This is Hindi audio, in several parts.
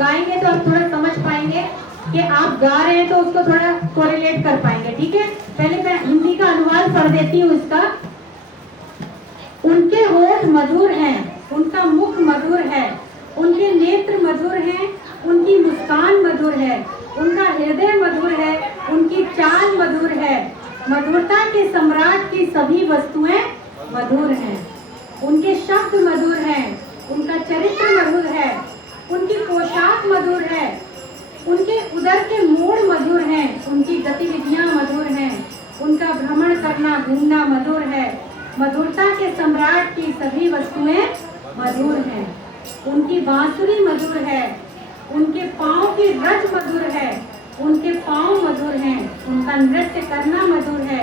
गाएंगे तो आप थोड़ा समझ पाएंगे कि आप गा रहे हैं, तो उसको थोड़ा कोरिलेट कर पाएंगे। ठीक है, पहले मैं हिंदी का अनुवाद पढ़ देती हूँ इसका। उनके होठ मधुर हैं, उनका मुख मधुर है, उनके नेत्र मधुर हैं, उनकी मुस्कान मधुर है, उनका हृदय मधुर है, उनकी चाल मधुर है। मधुरता के सम्राट की सभी वस्तुएं मधुर हैं। उनके शब्द मधुर हैं, उनका चरित्र मधुर है, उनकी पोशाक मधुर है, उनके उदर के मोड़ मधुर हैं, उनकी गतिविधियां मधुर हैं, उनका भ्रमण करना घूमना मधुर है। मधुरता के सम्राट की सभी वस्तुएं मधुर हैं। उनकी बांसुरी मधुर है, उनके पांव की रज मधुर है, उनके पांव मधुर हैं, उनका नृत्य करना मधुर है,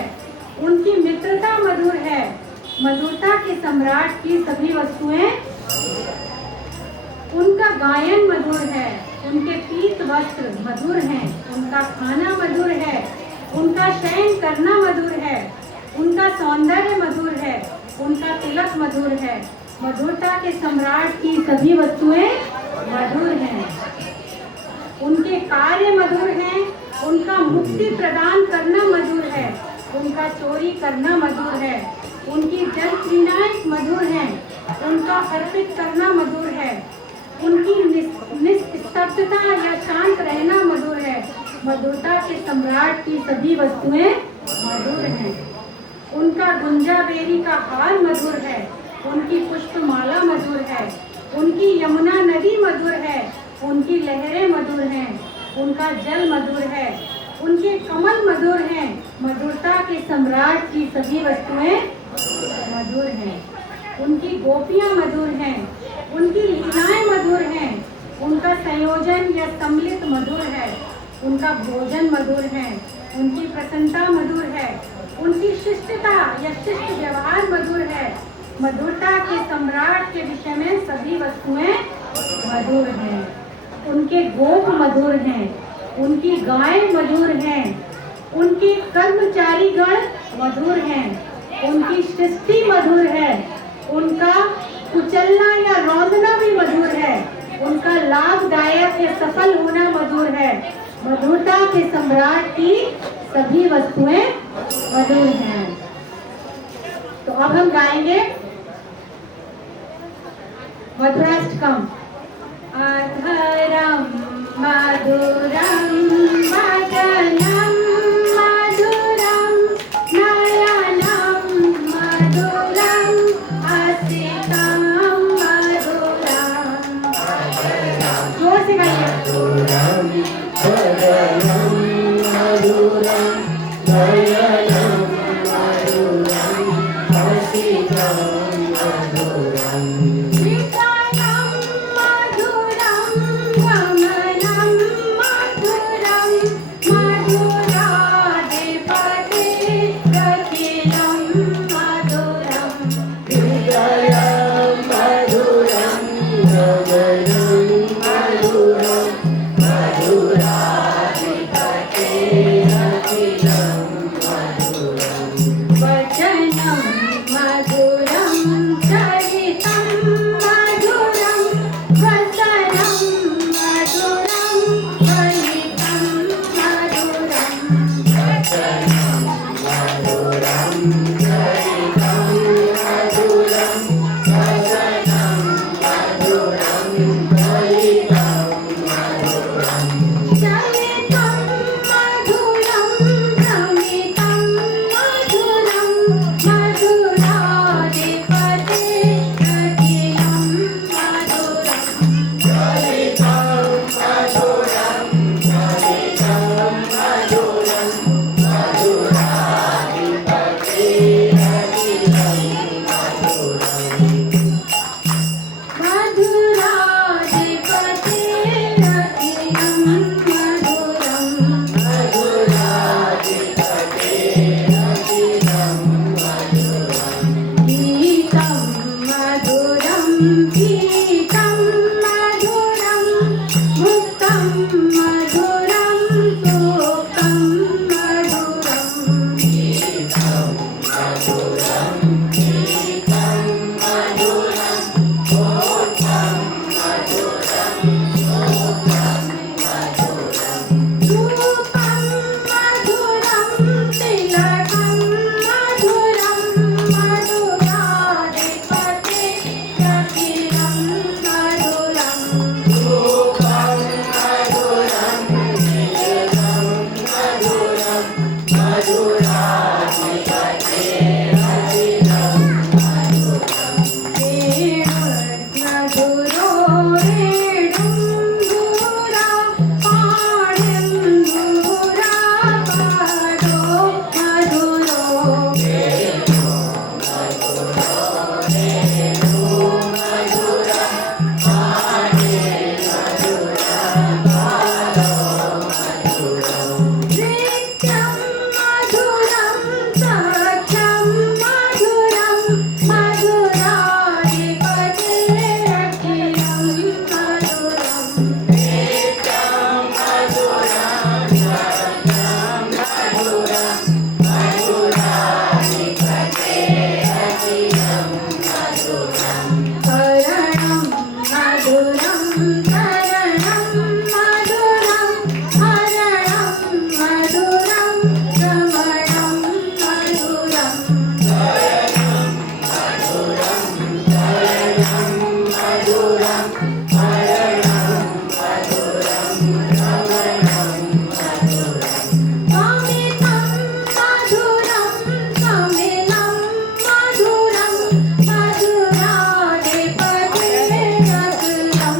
उनकी मित्रता मधुर है। मधुरता के सम्राट की सभी वस्तुएं, उनका गायन मधुर है, उनके पीत वस्त्र मधुर हैं, उनका खाना मधुर है, उनका शयन करना मधुर है, उनका सौंदर्य मधुर है, उनका तिलक मधुर है। मधुरता के सम्राट की सभी वस्तुएं मधुर हैं। उनके कार्य मधुर हैं, उनका मुक्ति प्रदान करना मधुर है, उनका चोरी करना मधुर है, उनकी जल क्रीड़ाएं मधुर हैं, उनका अर्पित करना मधुर है, उनकी निस्तब्धता या शांत रहना मधुर है। मधुरता के सम्राट की सभी वस्तुएं मधुर हैं। उनका गुंजाबेरी का हार मधुर है, उनकी पुष्पमाला मधुर है, उनकी यमुना नदी मधुर है, उनकी लहरें मधुर हैं, उनका जल मधुर है, उनके कमल मधुर हैं। मधुरता के सम्राट की सभी वस्तुएं मधुर हैं। उनकी गोपियां मधुर हैं, उनकी लीलाएं मधुर हैं, उनका संयोजन या सम्मिलित मधुर है, उनका भोजन मधुर है, उनकी प्रसन्नता मधुर है, उनकी शिष्टता या शिष्ट व्यवहार मधुर है। मधुरता के सम्राट के विषय में सभी वस्तुएं मधुर हैं। उनके गोप मधुर हैं, उनकी गायें मधुर हैं, उनके कर्मचारीगण मधुर हैं, उनकी सृष्टि मधुर है, उनका कुचलना या रौंदना भी मधुर है, उनका लाभदायक या सफल होना मधुर है। मधुरता के सम्राट की सभी वस्तुएं मधुर हैं। तो अब हम गाएंगे मधुराष्टकम। अधरम मधुरम वदनम मधुरम नयनम मधुरम हसितम मधुरम। जोर से गाइए। मधुरं तरणं मधुरं हरणं मधुरं रमणं मधुरं कामितं मधुरं कमिलं मधुरं मधुराधिपते रघुलं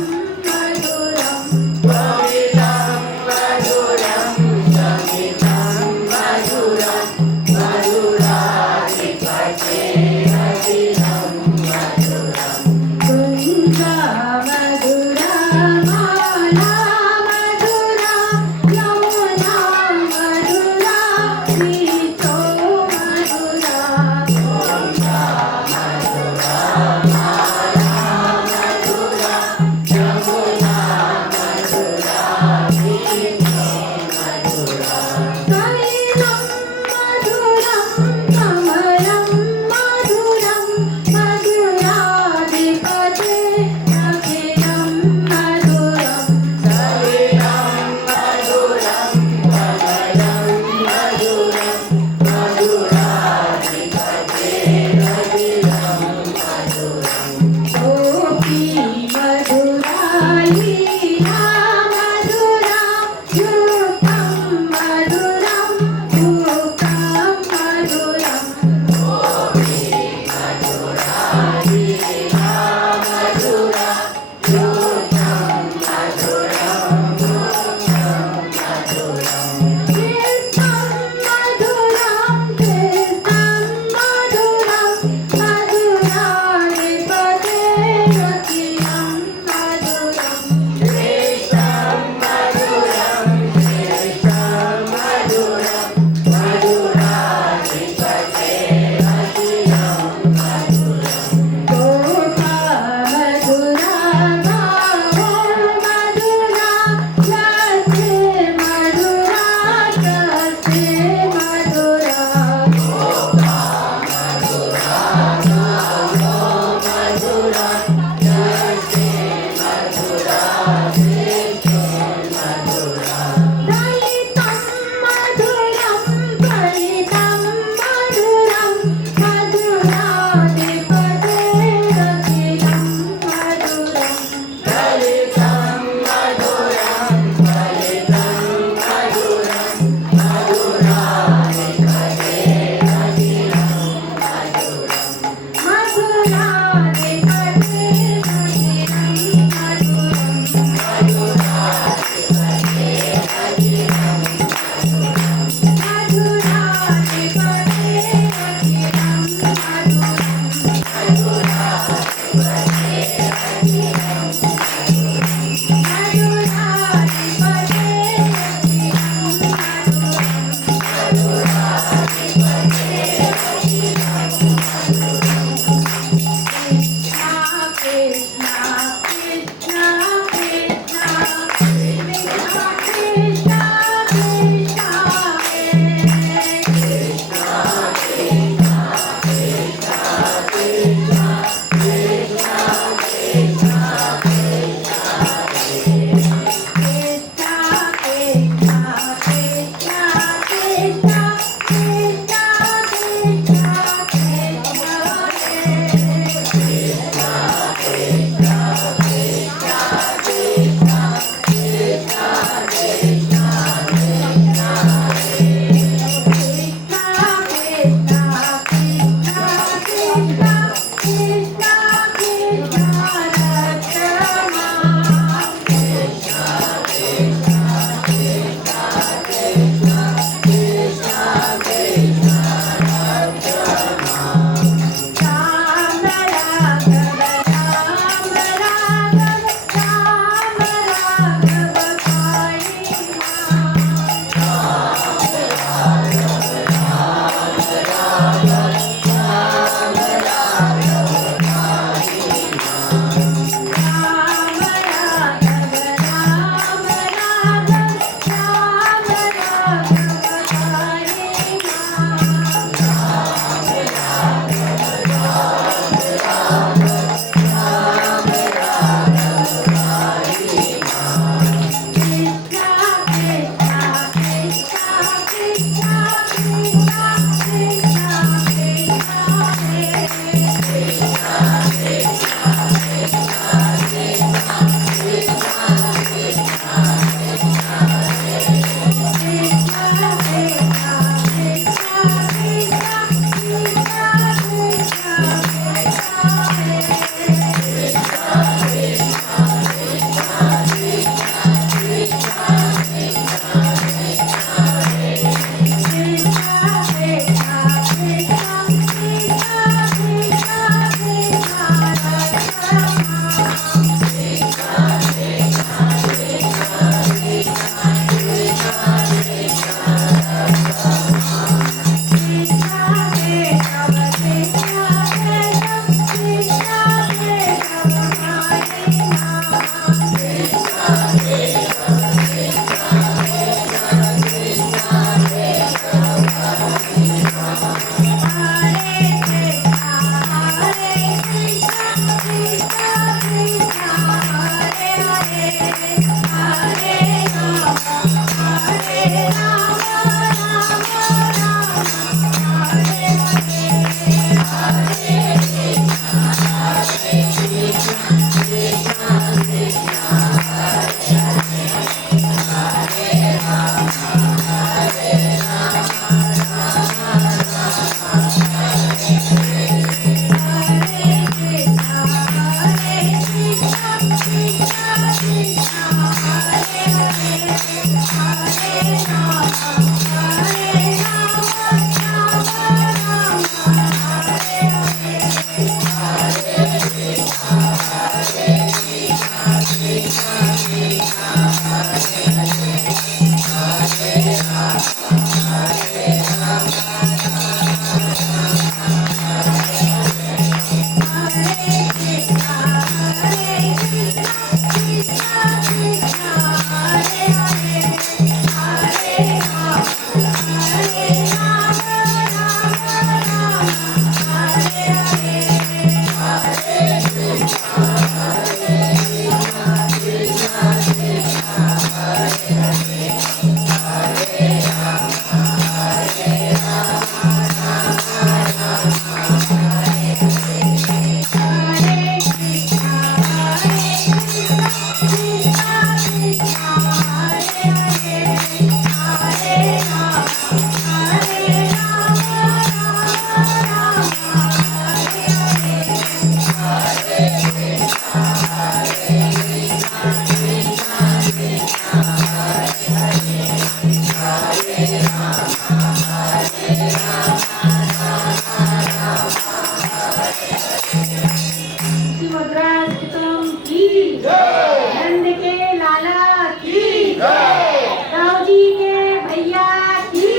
सुभद्राष्टकम की नंद के लाला की राव जी के भैया की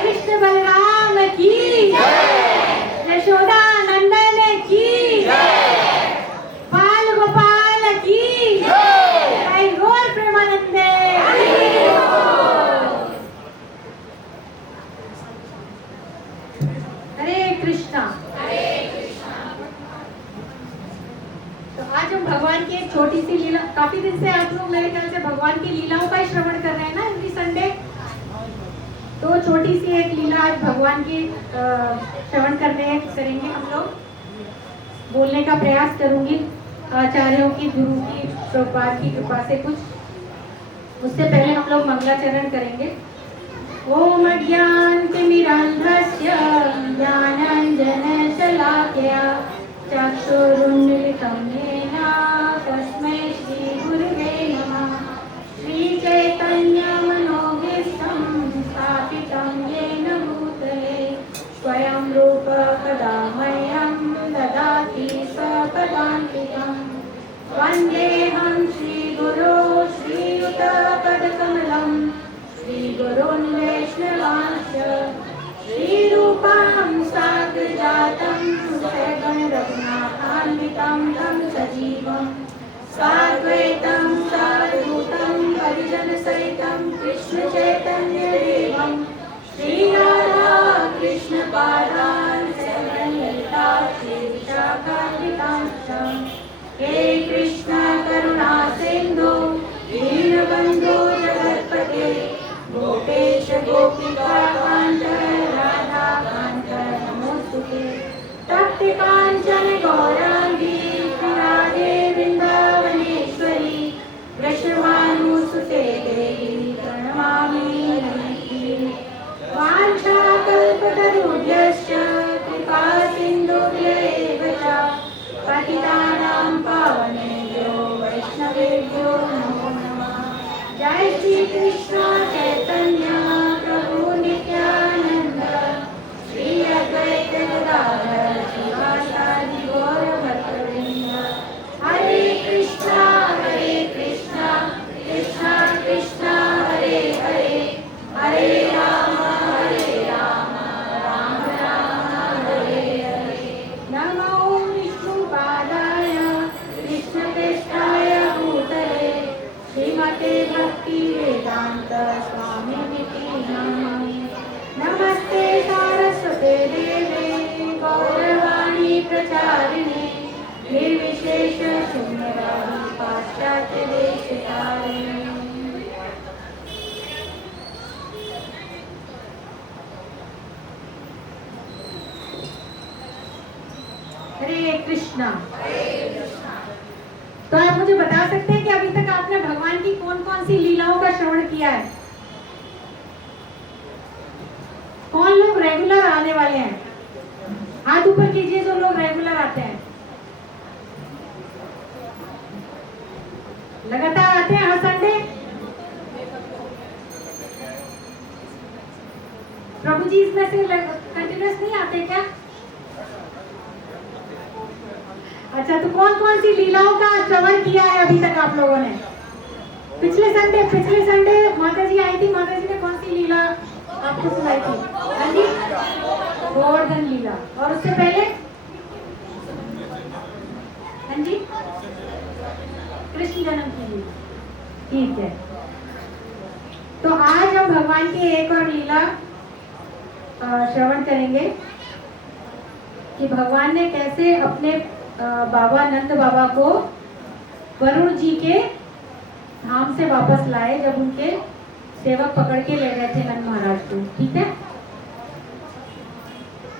कृष्ण बलराम की यशोदा नंदन की बाल गोपाल की जय गौर प्रेमानंदे। हरे कृष्णा। तो आज हम भगवान की एक छोटी सी लीला, काफी दिन से आप लोग मेरे ख्याल से भगवान की लीलाओं का ही श्रवण कर रहे हैं ना एवरी संडे। तो छोटी सी एक लीला आज भगवान की श्रवण करेंगे हम लोग। बोलने का प्रयास करूंगी आचार्यों की, गुरु की, प्रभुपाद की कृपा से कुछ। उससे पहले हम लोग मंगलाचरण करेंगे। ओम अज्ञानतिमिरान्धस्य ज्ञानाञ्जनशलाकया चक्षुरुन्मीलितं येन तस्मै श्रीगुरुवे नमः। श्रीचैतन्यमनोभीष्टं स्थापितं येन भूतले स्वयं रूप कदा मह्यं ददाति स्वपदान्तिकम्। वन्देऽहं श्रीगुरो श्रीयुतपदकमलं श्रीगुरोन् वैष्णवांश्च श्रीरूपां साग्रजातं सहगणरघुनाथान्वितं तं सजीवं साद्वैतं सावधूतं परिजनसहितं कृष्णचैतन्यदेवं श्रीराधा कृष्णपादान् सहगणललिता श्रीविशाखान्वितांश्च। हे कृष्ण करुणा सिन्धु दीनबन्धो जगत्पते गोपेश गोपिका कांत राधा कांत नमोस्तुते। तप्त कांचन गौरांगी राधे वृंदावनेश्वरी वृषभानुसुते देवी प्रणमामि नमः। वाञ्छाकल्पतरुभ्यश्च कृपा सिन्धुभ्यैव च पतितानां पावनेभ्यो वैष्णवेभ्यो नमो नमः। जय श्री कृष्ण चैतन्य प्रभु नित्यानंद श्री अद्वैत गदाधर श्रीवासादि गौर भक्तवृंद। हरे कृष्णा कृष्णा कृष्णा हरे हरे हरे राम राम राम हरे हरे। नमो विष्णुपादाय कृष्णप्रेष्ठाय भूतले श्रीमते भक्ति वेदांत स्वामिनिति नामिने। नमस्ते सारस्वते देवे गौरवाणी प्रचारिणे निर्विशेष शून्यवादी पाश्चात्य देशकारिणे। हरे कृष्णा। तो आप मुझे बता सकते हैं कि अभी तक आपने भगवान की कौन कौन सी लीलाओं का श्रवण किया है? कौन लोग रेगुलर आने वाले हैं? हाथ ऊपर कीजिए जो लोग रेगुलर आते हैं, लगातार आते हैं हर संडे। प्रभु जी इसमें से कंटिन्यूस नहीं आते क्या? अच्छा, तो कौन कौन सी लीलाओं का श्रवण किया है अभी तक आप लोगों ने? पिछले संडे माता जी आई थी, माता जी ने कौन सी लीला आपको सुनाई थी? हाँ जी, गोवर्धन लीला। और उससे पहले? हाँ जी, कृष्ण जन्म की लीला। ठीक है, तो आज हम भगवान की एक और लीला श्रवण करेंगे कि भगवान ने कैसे अपने बाबा नंद बाबा को वरुण जी के धाम से वापस लाए, जब उनके सेवक पकड़ के ले गए थे नंद महाराज को। ठीक है,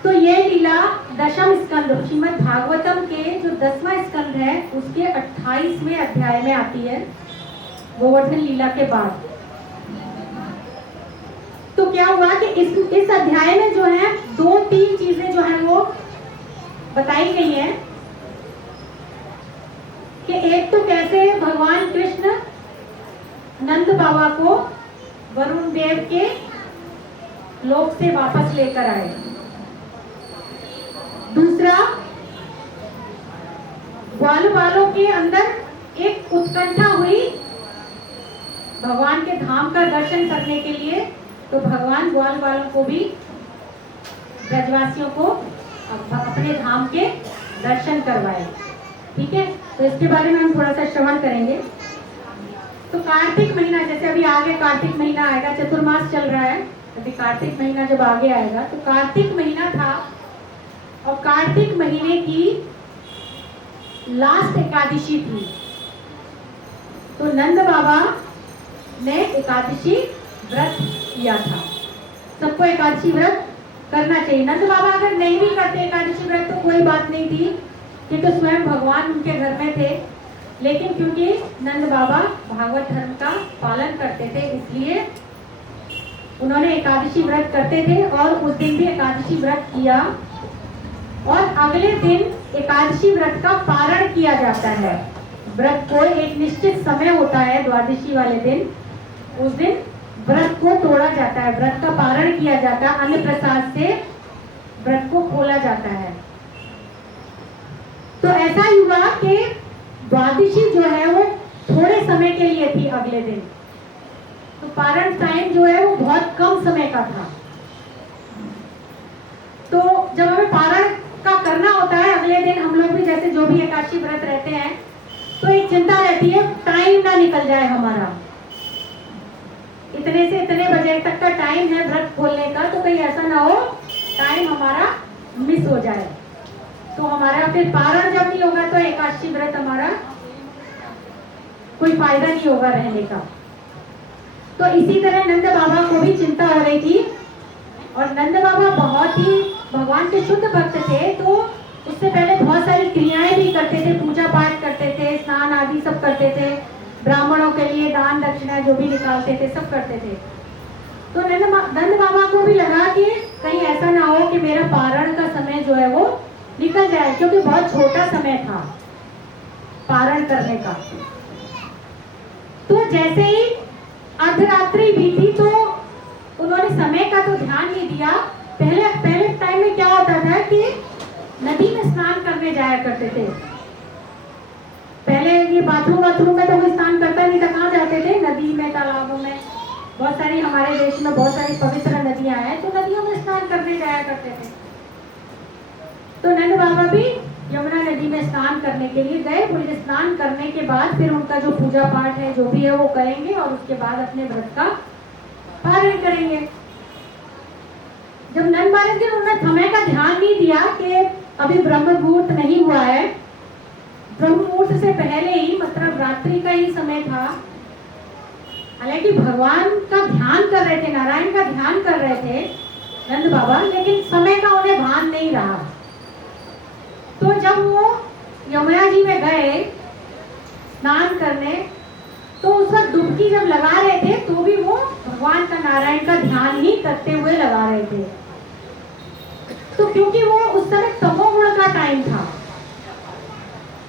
तो ये लीला दशम स्कंद श्रीमद् भागवतम के जो 10वां स्कंद है उसके 28वें अध्याय में आती है, गोवर्धन लीला के बाद। तो क्या हुआ कि इस अध्याय में जो है 2-3 चीजें जो है वो बताई गई हैं कि एक तो कैसे भगवान कृष्ण नंद बाबा को वरुण देव के लोक से वापस लेकर आए। दूसरा, ग्वाल बालों के अंदर एक उत्कंठा हुई भगवान के धाम का दर्शन करने के लिए, तो भगवान ग्वाल बालों को भी, ब्रजवासियों को अपने धाम के दर्शन करवाए। ठीक है, तो इसके बारे में हम थोड़ा सा श्रवण करेंगे। तो कार्तिक महीना, जैसे अभी आगे कार्तिक महीना आएगा, चतुर्मास चल रहा है, अभी कार्तिक महीना जब आगे आएगा तो कार्तिक महीना था, और कार्तिक महीने की लास्ट एकादशी थी। तो नंद बाबा ने एकादशी व्रत किया था। सबको एकादशी व्रत करना चाहिए। नंद बाबा अगर नहीं भी करते एकादशी व्रत तो कोई बात नहीं थी, क्योंकि तो स्वयं भगवान उनके घर में थे, लेकिन क्योंकि नंद बाबा भागवत धर्म का पालन करते थे इसलिए उन्होंने एकादशी व्रत करते थे, और उस दिन भी एकादशी व्रत किया। और अगले दिन एकादशी व्रत का पारण किया जाता है। व्रत को एक निश्चित समय होता है, द्वादशी वाले दिन, उस दिन व्रत को तोड़ा जाता है, व्रत का पारण किया जाता है, अन्न प्रसाद से व्रत को खोला जाता है। तो ऐसा ही हुआ कि द्वादशी जो है वो थोड़े समय के लिए थी अगले दिन, तो पारण टाइम जो है वो बहुत कम समय का था। तो जब हमें पारण का करना होता है अगले दिन, हम लोग भी जैसे जो भी एकादशी व्रत रहते हैं, तो एक चिंता रहती है टाइम ना निकल जाए हमारा, इतने से इतने बजे तक का टाइम है व्रत खोलने का, तो कहीं ऐसा ना हो टाइम हमारा मिस हो जाए, तो हमारा फिर पारण जब नहीं होगा तो एकादशी व्रत हमारा कोई फायदा नहीं होगा रहने का। तो इसी तरह नंद बाबा को भी चिंता हो रही थी, और नंद बाबा बहुत ही भगवान के शुद्ध भक्त थे, तो उससे पहले बहुत सारी क्रियाएं भी करते थे, पूजा पाठ करते थे, स्नान आदि सब करते थे, ब्राह्मणों के लिए दान दक्षिणा जो भी निकालते थे सब करते थे। तो नंद बाबा को भी लगा कि कहीं ऐसा ना हो कि मेरा पारण का समय जो है वो निकल जाए, क्योंकि बहुत छोटा समय था पारण करने का। तो जैसे ही अर्धरात्रि बीती तो उन्होंने समय का तो ध्यान नहीं दिया। पहले टाइम में क्या होता था कि नदी में स्नान करने जाया करते थे। पहले ये बाथरूम में तो कोई स्नान करता नहीं था, कहाँ जाते थे? नदी में, तालाबों में। बहुत सारी हमारे देश में बहुत सारी पवित्र नदियां हैं, तो नदियों में स्नान करने जाया करते थे। तो नंद बाबा भी यमुना नदी में स्नान करने के लिए गए। बोले स्नान करने के बाद फिर उनका जो पूजा पाठ है जो भी है वो करेंगे, और उसके बाद अपने व्रत का पारण करेंगे। जब नंद महाराज जी उन्होंने समय का ध्यान नहीं दिया कि अभी ब्रह्म मुहूर्त नहीं हुआ है, ब्रह्म मुहूर्त से पहले ही मतलब रात्रि का ही समय था, हालांकि भगवान का ध्यान कर रहे थे, नारायण का ध्यान कर रहे थे नंद बाबा, लेकिन समय का उन्हें भान नहीं रहा। तो जब वो यमुना जी में गए स्नान करने, तो उस वक्त डुबकी जब लगा रहे थे तो भी वो भगवान का, नारायण का ध्यान ही करते हुए लगा रहे थे। तो क्योंकि वो उस समय तमोगुण का टाइम था,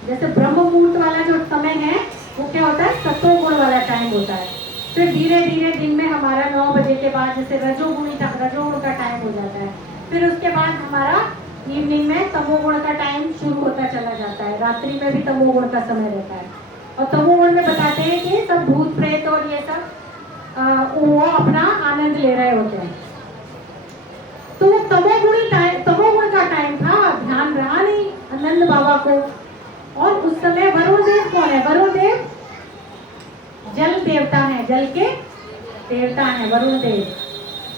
जैसे ब्रह्म मुहूर्त वाला जो समय है वो क्या होता है, सत्वगुण वाला टाइम होता है। फिर धीरे धीरे दिन में हमारा 9 बजे के बाद जैसे रजोगुण का टाइम हो जाता है। फिर उसके बाद हमारा इवनिंग में तमोगुण का टाइम शुरू होता चला जाता है। रात्रि में भी तमोगुण का समय रहता है। और तमोगुण में बताते हैं कि सब भूत प्रेत और ये सब वो अपना आनंद ले रहे होते हैं। तो तमोगुण का टाइम था, ध्यान रहा नहीं आनंद बाबा को। और उस समय वरुण देव कौन है? वरुण देव जल देवता है, जल के देवता है वरुण देव।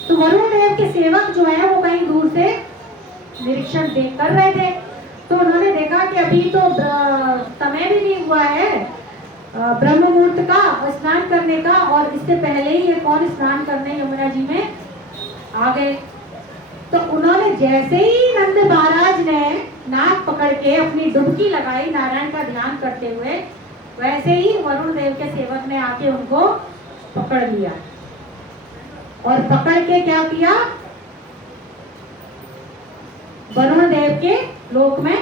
तो वरुण देव के सेवक जो है वो कहीं दूर से निरीक्षण कर रहे थे। तो उन्होंने देखा कि अभी तो समय भी नहीं हुआ है ब्रह्म मुहूर्त का स्नान करने का, और इससे पहले ही ये कौन स्नान करने यमुना जी में आ गए। तो उन्होंने जैसे ही नंद महाराज ने नाक पकड़ के अपनी डुबकी लगाई नारायण का ध्यान करते हुए, वैसे ही वरुण देव के सेवक ने आके उनको पकड़ लिया और पकड़ के क्या किया, वरुण देव के लोक में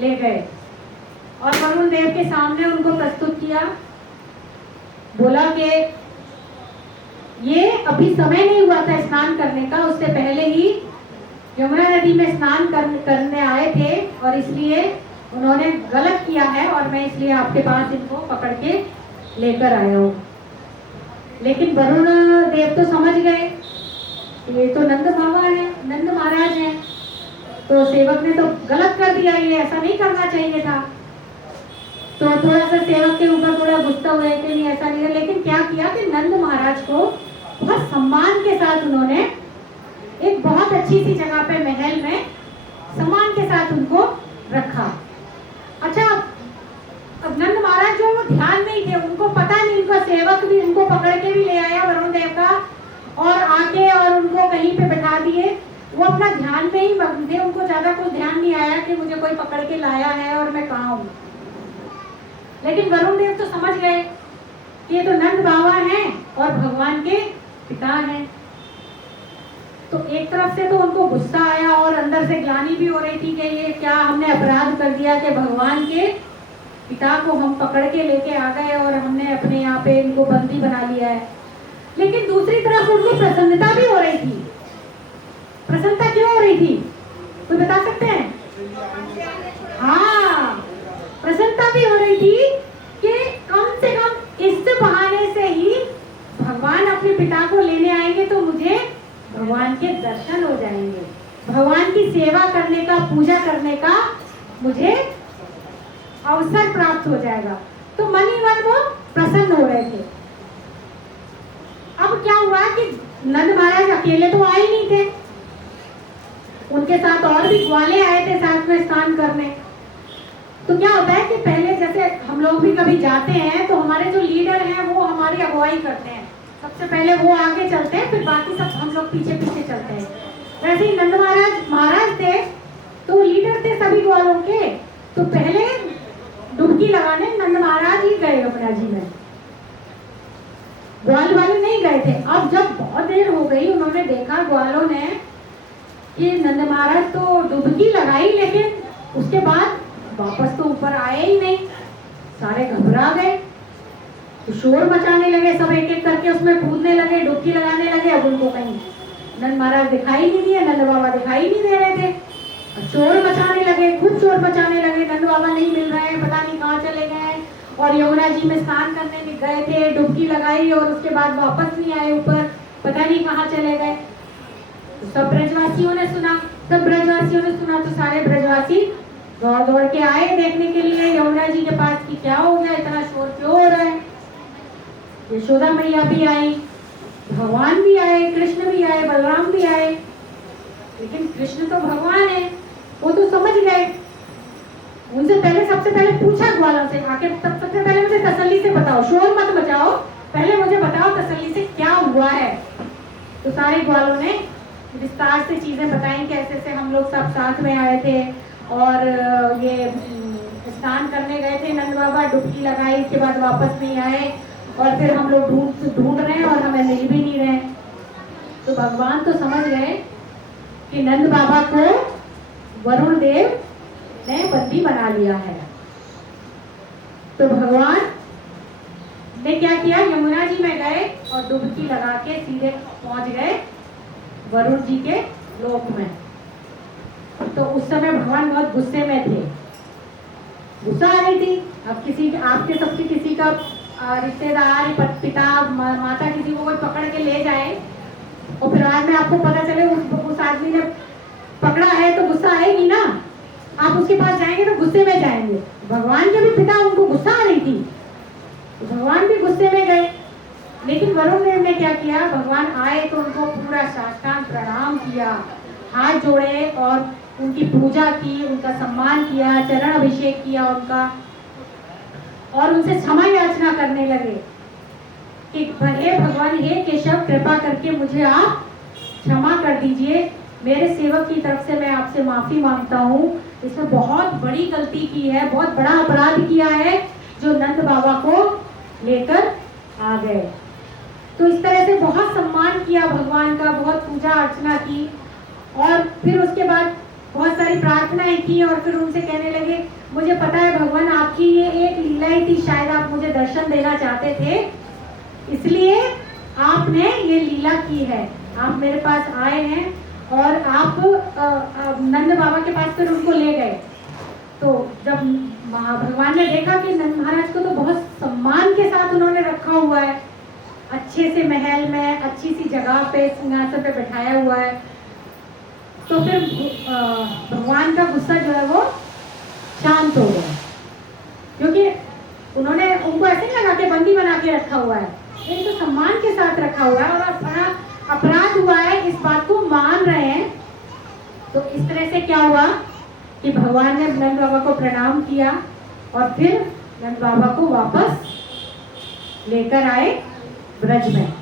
ले गए और वरुण देव के सामने उनको प्रस्तुत किया। बोला कि ये अभी समय नहीं हुआ था स्नान करने का, उससे पहले ही यमुना नदी में स्नान करने आए थे और इसलिए उन्होंने गलत किया है और मैं इसलिए आपके पास इनको पकड़ के लेकर आया हूँ। लेकिन वरुण देव तो समझ गए ये तो नंद बाबा है, नंद महाराज हैं, तो सेवक ने तो गलत कर दिया, ये ऐसा नहीं करना चाहिए था। तो थोड़ा सा सेवक के ऊपर थोड़ा गुस्सा हुए कि नहीं ऐसा नहीं है। लेकिन क्या किया कि नंद महाराज को बहुत सम्मान के साथ उन्होंने एक बहुत अच्छी सी जगह पे महल में सम्मान के साथ उनको रखा। अच्छा, अब नंद महाराज जो वो ध्यान में ही थे, उनको पता नहीं, उनका सेवक भी उनको पकड़ के भी ले आया वरुण देव का और आके और उनको कहीं पे बैठा दिए। वो अपना ध्यान में ही मग्न थे, उनको ज्यादा कुछ ध्यान नहीं आया कि मुझे कोई पकड़ के लाया है और मैं कहाँ हूँ। लेकिन वरुण देव तो समझ गए कि ये तो नंद बाबा हैं और भगवान के पिता हैं। तो एक तरफ से तो उनको गुस्सा आया और अंदर से ग्लानि भी हो रही थी कि ये क्या हमने अपराध कर दिया कि भगवान के पिता को हम पकड़ के लेके आ गए और हमने अपने यहाँ पे इनको बंदी बना लिया है। लेकिन दूसरी तरफ उनको प्रसन्नता भी हो रही थी। प्रसन्नता क्यों हो रही थी, कोई बता सकते हैं? हाँ, प्रसन्नता भी हो रही थी कि कम से कम इस बहाने से ही भगवान अपने पिता को लेने आएंगे तो मुझे भगवान के दर्शन हो जाएंगे, भगवान की सेवा करने का, पूजा करने का मुझे अवसर प्राप्त हो जाएगा। तो मन ही मन वो प्रसन्न हो रहे थे। अब क्या हुआ कि नंद महाराज अकेले तो आए नहीं थे, उनके साथ और भी ग्वाले आए थे साथ में स्नान करने। तो क्या होता है कि पहले जैसे हम लोग भी कभी जाते हैं तो हमारे जो लीडर हैं वो हमारी अगुवाई करते हैं, सबसे पहले वो आगे चलते हैं, फिर बाकी सब हम लोग पीछे पीछे चलते हैं। वैसे ही नंद महाराज थे तो लीडर थे सभी ग्वालों के। तो पहले डुबकी लगाने नंद महाराज ही गए यमुना जी में, ग्वाल वाले नहीं गए थे। अब जब बहुत देर हो गई, उन्होंने देखा ग्वालों ने कि नंद महाराज तो डुबकी लगाई लेकिन उसके बाद वापस तो ऊपर आए ही नहीं। सारे घबरा गए, तो शोर मचाने लगे, सब एक एक करके उसमें कूदने लगे, डुबकी लगाने लगे। अब उनको कहीं नंद महाराज दिखाई नहीं दिए, नंद बाबा दिखाई नहीं दे रहे थे। शोर मचाने लगे, खूब शोर मचाने लगे, नंद बाबा नहीं मिल रहे हैं, पता नहीं कहाँ चले गए। और यमुना जी में स्नान करने गए थे, डुबकी लगाई और उसके बाद वापस नहीं आए ऊपर, पता नहीं कहाँ चले गए। तो सब ब्रजवासियों ने सुना, तो सारे ब्रजवासी दौड़ दौड़ के आए देखने के लिए यमुना जी के पास कि क्या हो गया, इतना शोर क्यों हो रहा है। यशोदा मैया भी आई, भगवान भी आए, कृष्ण भी आए, बलराम भी आए। लेकिन कृष्ण तो भगवान है, वो तो समझ गए। उनसे पहले सबसे पहले पूछा ग्वालों से, आके सबसे पहले मुझे तसल्ली से बताओ, शोर मत मचाओ, पहले मुझे बताओ तसल्ली से क्या हुआ है। तो सारे ग्वालों ने विस्तार से चीजें बताई, कैसे से हम लोग सब साथ में आए थे और ये स्नान करने गए थे नंद बाबा, डुबकी लगाई, इसके बाद वापस नहीं आए और फिर हम लोग ढूंढ रहे हैं और हमें मिल भी नहीं रहे। तो भगवान तो समझ गए कि नंद बाबा को वरुण देव ने बंदी बना लिया है। तो भगवान ने क्या किया, यमुना जी में गए और डुबकी लगा के सीधे पहुंच गए वरुण जी के लोक में। तो उस समय भगवान बहुत गुस्से में थे, गुस्सा आ रही थी। अब किसी आपके सबके किसी का रिश्तेदार, पिता, माता किसी को कोई पकड़ के ले जाए और फिर बाद में आपको पता चले उस आदमी ने पकड़ा है तो गुस्सा आएगी ना, आप उसके पास जाएंगे तो गुस्से में जाएंगे। भगवान के भी पिता, उनको गुस्सा आ रही थी, तो भगवान भी गुस्से में गए। लेकिन वरुण देव ने क्या किया, भगवान आए तो उनको पूरा साष्टांग प्रणाम किया, हाथ जोड़े और उनकी पूजा की, उनका सम्मान किया, चरण अभिषेक किया उनका, और उनसे क्षमा याचना करने लगे कि हे भगवान, हे केशव, कृपा करके मुझे आप क्षमा कर दीजिए, मेरे सेवक की तरफ से मैं आपसे माफी मांगता हूँ, इसमें बहुत बड़ी गलती की है, बहुत बड़ा अपराध किया है जो नंद बाबा को लेकर आ गए। तो इस तरह से बहुत सम्मान किया भगवान का, बहुत पूजा अर्चना की और फिर उसके बाद बहुत सारी प्रार्थनाएं की और फिर उनसे कहने लगे, मुझे पता है भगवान, आपकी ये एक लीला ही थी, शायद आप मुझे दर्शन देना चाहते थे, इसलिए आपने ये लीला की है, आप मेरे पास आए हैं और आप नंद बाबा के पास फिर उनको ले गए। तो जब भगवान ने देखा कि नंद महाराज को तो बहुत सम्मान के साथ उन्होंने रखा हुआ है, अच्छे से महल में अच्छी सी जगह पे सिंहासन पे बैठाया हुआ है, तो फिर भगवान का गुस्सा जो है वो शांत हो गया, क्योंकि उन्होंने उनको ऐसे नहीं लगा कि बंदी बना के रखा हुआ है, लेकिन तो सम्मान के साथ रखा हुआ है और अपना अपराध हुआ है इस बात को मान रहे हैं। तो इस तरह से क्या हुआ कि भगवान ने नंद बाबा को प्रणाम किया और फिर नंद बाबा को वापस लेकर आए ब्रज में।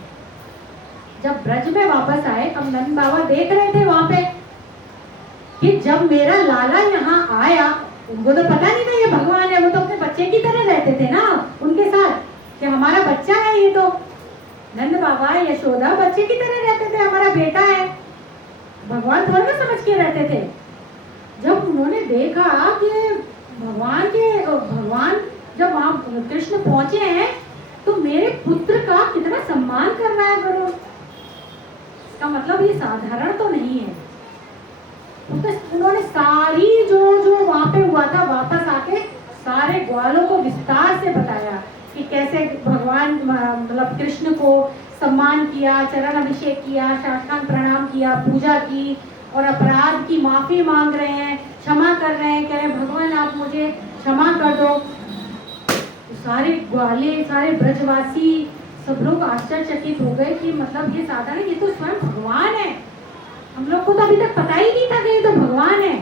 जब ब्रज में वापस आए, अब नंद बाबा देख रहे थे वहां पे कि जब मेरा लाला यहाँ आया, उनको तो पता नहीं था ये भगवान है, वो तो अपने बच्चे की तरह रहते थे ना उनके साथ कि हमारा बच्चा है, ये तो नंद बाबा यशोदा बच्चे की तरह रहते थे, हमारा बेटा है, भगवान थोड़ा ना समझ के रहते थे। जब उन्होंने देखा कि भगवान जब वहां कृष्ण पहुंचे हैं तो मेरे पुत्र का कितना सम्मान कर रहा है गुरु, इसका मतलब ये साधारण तो नहीं है। तो उन्होंने सारी जो वहां पे हुआ था वापस आके सारे ग्वालों को विस्तार से बताया कि कैसे भगवान मतलब कृष्ण को सम्मान किया, चरण अभिषेक किया, साष्टांग प्रणाम किया, पूजा की और अपराध की माफी मांग रहे हैं, क्षमा कर रहे हैं, कह रहे भगवान आप मुझे क्षमा कर दो। सारे ग्वाले, सारे ब्रजवासी सब लोग आश्चर्यचकित हो गए कि मतलब ये साधारण, ये तो स्वयं भगवान है, हम लोग को तो अभी तक पता ही नहीं था कि ये तो भगवान है।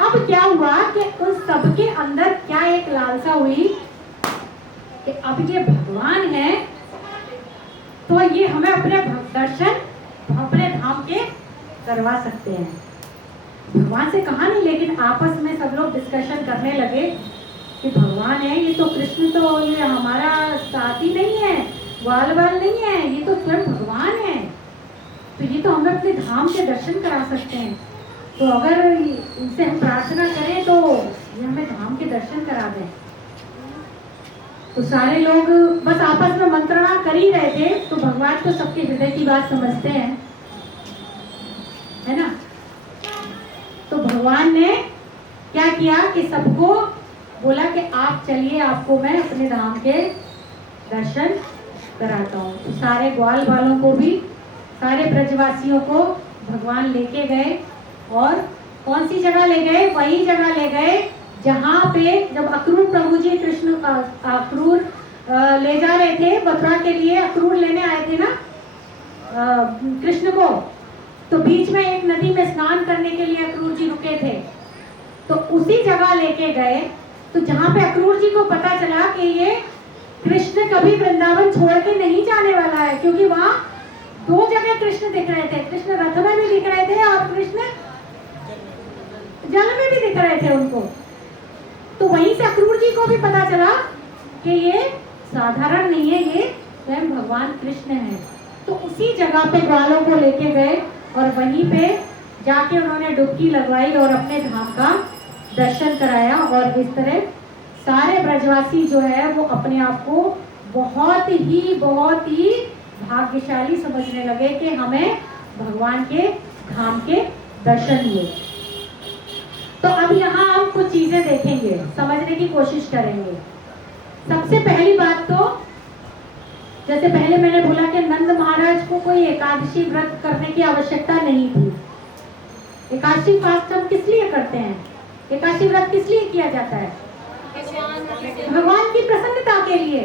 अब क्या हुआ कि उन सबके अंदर क्या एक लालसा हुई कि अब ये भगवान है तो ये हमें अपने दर्शन अपने धाम के करवा सकते हैं। भगवान से कहा नहीं, लेकिन आपस में सब लोग डिस्कशन करने लगे कि भगवान है ये तो, कृष्ण तो ये हमारा साथी नहीं है, ग्वाल बाल नहीं है, ये तो स्वयं भगवान है, तो ये तो हमें अपने धाम के दर्शन करा सकते हैं। तो अगर इनसे हम प्रार्थना करें तो ये हमें धाम के दर्शन करा दें। तो सारे लोग बस आपस में मंत्रणा कर ही रहे थे। तो भगवान तो सबके हृदय की बात समझते हैं, है ना। तो भगवान ने क्या किया कि सबको बोला कि आप चलिए, आपको मैं अपने धाम के दर्शन कराता हूँ। तो सारे ग्वाल वालों को भी, सारे ब्रजवासियों को भगवान लेके गए और कौन सी जगह ले गए, वही जगह ले गए जहाँ पे जब अक्रूर प्रभु जी कृष्ण अक्रूर ले जा रहे थे मथुरा के लिए, अक्रूर लेने आए थे ना कृष्ण को, तो बीच में एक नदी में स्नान करने के लिए अक्रूर जी रुके थे, तो उसी जगह लेके गए। तो जहाँ पे अक्रूर जी को पता चला कि ये कृष्ण कभी वृंदावन छोड़ के नहीं जाने वाला है, क्योंकि वहाँ दो जगह कृष्ण दिख रहे थे, कृष्ण रथ में भी दिख रहे थे और कृष्ण जल में भी दिख रहे थे उनको। तो वहीं से अक्रूर जी को भी पता चला कि ये साधारण नहीं है, ये स्वयं भगवान कृष्ण है। तो उसी जगह पे ग्वालों को लेके गए और वहीं पे जाके उन्होंने डुबकी लगवाई और अपने धाम का दर्शन कराया। और इस तरह सारे ब्रजवासी जो है वो अपने आप को बहुत ही भाग्यशाली समझने लगे कि हमें भगवान के धाम के दर्शन हुए। तो अब यहाँ हम कुछ चीजें देखेंगे, समझने की कोशिश करेंगे। सबसे पहली बात तो जैसे पहले मैंने बोला कि नंद महाराज को कोई एकादशी व्रत करने की आवश्यकता नहीं थी। एकादशी फास्ट हम किस लिए करते हैं? एकादशी व्रत किस लिए किया जाता है? भगवान की प्रसन्नता के लिए,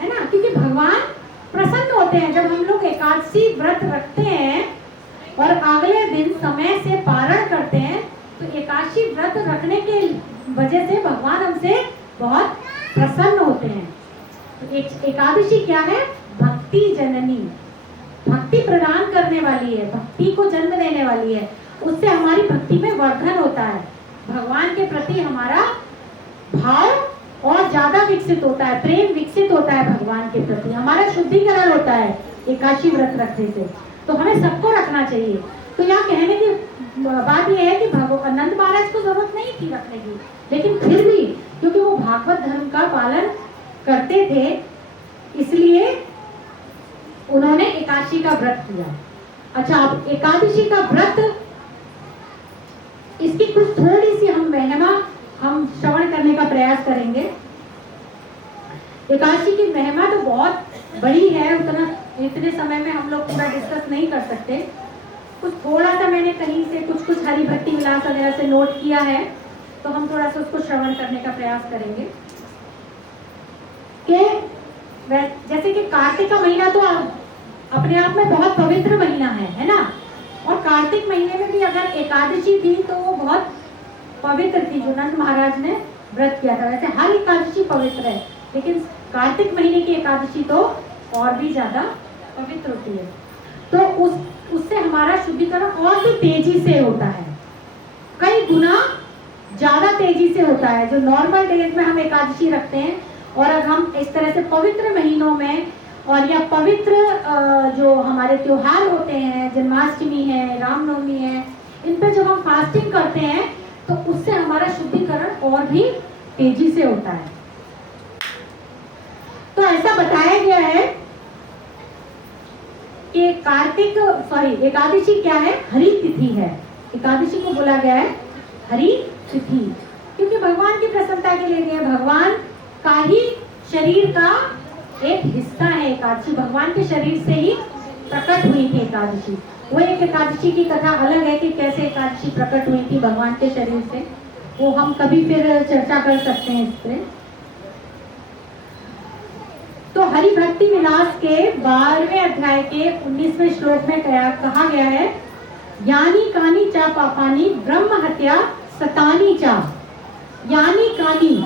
है ना? क्योंकि भगवान प्रसन्न होते हैं जब हम लोग एकादशी व्रत रखते हैं और अगले दिन समय से पारण करते हैं। तो एकादशी व्रत रखने के वजह से भगवान हमसे बहुत प्रसन्न होते हैं। तो एकादशी क्या है? भक्ति जननी, भक्ति प्रदान करने वाली है, भक्ति को जन्म देने वाली है। उससे हमारी भक्ति में वर्धन होता है, भगवान के प्रति हमारा भाव और ज्यादा विकसित होता है, प्रेम विकसित होता है भगवान के प्रति, हमारा शुद्धिकरण होता है एकादशी व्रत रखने से। तो हमें सबको रखना चाहिए। तो यहाँ कहने की बात यह है कि नंद महाराज को जरूरत नहीं थी रखने की, लेकिन फिर भी क्योंकि वो भागवत धर्म का पालन करते थे इसलिए उन्होंने एकादशी का व्रत किया। अच्छा, अब एकादशी का व्रत, इसकी कुछ थोड़ी सी हम महिमा हम श्रवण करने का प्रयास करेंगे। एकादशी की महिमा तो बहुत बड़ी है, इतने समय में हम लोग पूरा डिस्कस नहीं कर सकते। कुछ थोड़ा सा मैंने कहीं से कुछ हरि भक्ति विलास वगैरह से नोट किया है, तो हम थोड़ा सा उसको श्रवण करने का प्रयास करेंगे। कि जैसे कि कार्तिक का महीना तो अपने आप में बहुत पवित्र महीना है ना? और कार्तिक महीने में भी अगर एकादशी थी तो वो बहुत पवित्र थी, जो नंद महाराज ने व्रत किया था। वैसे हर एकादशी पवित्र है, लेकिन कार्तिक महीने की एकादशी तो और भी ज्यादा पवित्र होती है। तो उससे हमारा शुद्धिकरण और भी तेजी से होता है, कई गुना ज्यादा तेजी से होता है। जो नॉर्मल डेज में हम एकादशी रखते हैं और अगर हम इस तरह से पवित्र महीनों में और या पवित्र जो हमारे त्योहार होते हैं, जन्माष्टमी है, रामनवमी है, इन पे जब हम फास्टिंग करते हैं तो उससे हमारा शुद्धिकरण और भी तेजी से होता है। तो ऐसा बताया गया है कि एकादशी क्या है? हरि तिथि है। एकादशी को बोला गया है हरि तिथि, क्योंकि भगवान की प्रसन्नता के लिए भगवान का ही शरीर का एक हिस्सा है एकादशी। भगवान के शरीर से ही प्रकट हुई थी एकादशी। वो एक एकादशी की कथा अलग है कि कैसे एकादशी प्रकट हुई थी भगवान के शरीर से, वो हम कभी फिर चर्चा कर सकते हैं इस पे। तो हरि भक्ति विलास के 12वें अध्याय के 19वें श्लोक में कहा गया है, यानी कानी चा पापानी ब्रह्म हत्या सतानी चा। यानी कानी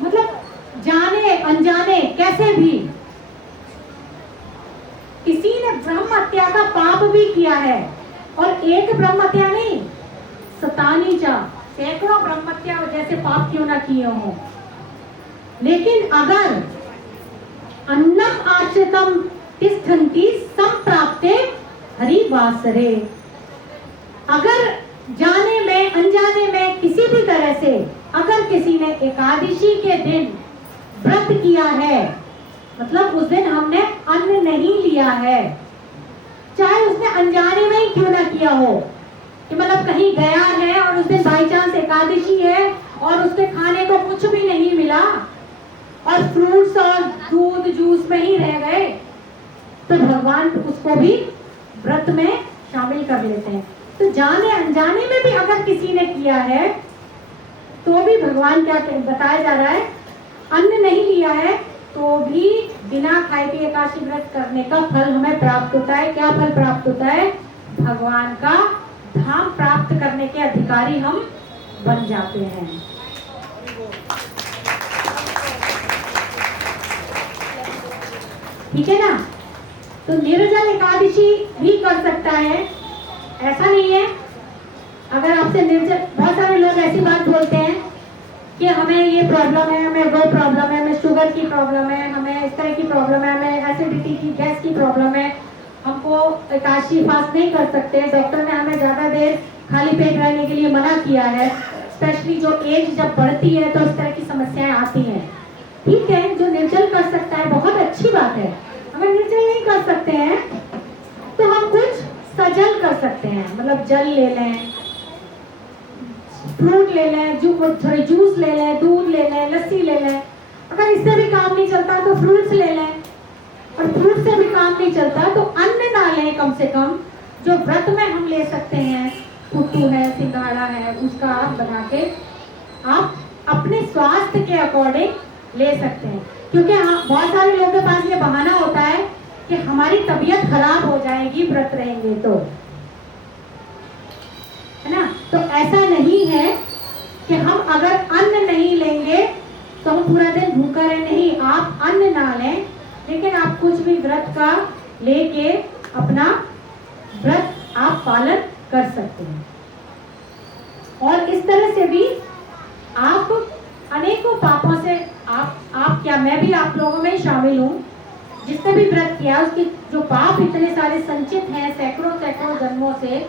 मतलब जाने अनजाने कैसे भी किसी ने ब्रह्म हत्या का पाप भी किया है, और एक ब्रह्म हत्या नहीं, सतानी चा, सैकड़ों ब्रह्म हत्या जैसे पाप क्यों ना किए हों, लेकिन अगर अन्नम आश्रितम तिष्ठन्ति संप्राप्ते हरिवासरे, अगर जाने में अनजाने में किसी भी तरह से अगर किसी ने एकादशी के दिन व्रत किया है, मतलब उस दिन हमने अन्न नहीं लिया है, चाहे उसने अनजाने में ही क्यों ना किया हो, कि मतलब कहीं गया है और उस दिन बाई चांस एकादशी है और उसके खाने को कुछ भी नहीं मिला और फ्रूट्स और दूध जूस में ही रह गए, तो भगवान उसको भी व्रत में शामिल कर लेते हैं। तो जाने अनजाने में भी अगर किसी ने किया है तो भी भगवान क्या बताया जा रहा है, अन्न नहीं लिया है तो भी बिना खाए के एकादशी व्रत करने का फल हमें प्राप्त होता है। क्या फल प्राप्त होता है? भगवान का धाम प्राप्त करने के अधिकारी हम बन जाते हैं। ठीक है ना? तो निर्जल एकादशी भी कर सकता है, ऐसा नहीं है। अगर आपसे निर्जल, बहुत सारे लोग ऐसी बात बोलते हैं कि हमें ये प्रॉब्लम है, हमें वो प्रॉब्लम है, हमें शुगर की प्रॉब्लम है, हमें इस तरह की प्रॉब्लम है, हमें एसिडिटी की, गैस की प्रॉब्लम है, हमको एकादशी फास्ट नहीं कर सकते, डॉक्टर ने हमें ज़्यादा देर खाली पेट रहने के लिए मना किया है, स्पेशली जो एज जब बढ़ती है तो इस तरह की समस्याएं आती हैं। ठीक है, जो निर्जल कर सकता है बहुत अच्छी बात है। अगर निर्जल नहीं कर सकते हैं तो हम कुछ सजल कर सकते हैं, मतलब जल ले लें, फ्रूट ले लें, जूस ले लें, दूध ले लें, लस्सी ले लें। अगर इससे भी काम नहीं चलता तो फ्रूट्स ले लें, और फ्रूट से भी काम नहीं चलता तो अन्न ना लें, कम से कम जो व्रत में हम ले सकते हैं, पुट्टू है, सिंघाड़ा है, उसका आप बना के आप अपने स्वास्थ्य के अकॉर्डिंग ले सकते हैं। क्योंकि बहुत सारे लोगों के पास ये बहाना होता है कि हमारी तबीयत खराब हो जाएगी व्रत रहेंगे तो, है ना। तो ऐसा नहीं है कि हम अगर अन्न नहीं लेंगे तो हम पूरा दिन भूखा रहे, नहीं, आप अन्न ना लें लेकिन आप कुछ भी व्रत का लेके अपना व्रत आप पालन कर सकते हैं। और इस तरह से भी आप अनेकों पापों से आप क्या, मैं भी आप लोगों में शामिल हूँ, जिसने भी व्रत किया उसके जो पाप इतने सारे संचित हैं सैकड़ों सैकड़ों जन्मों से,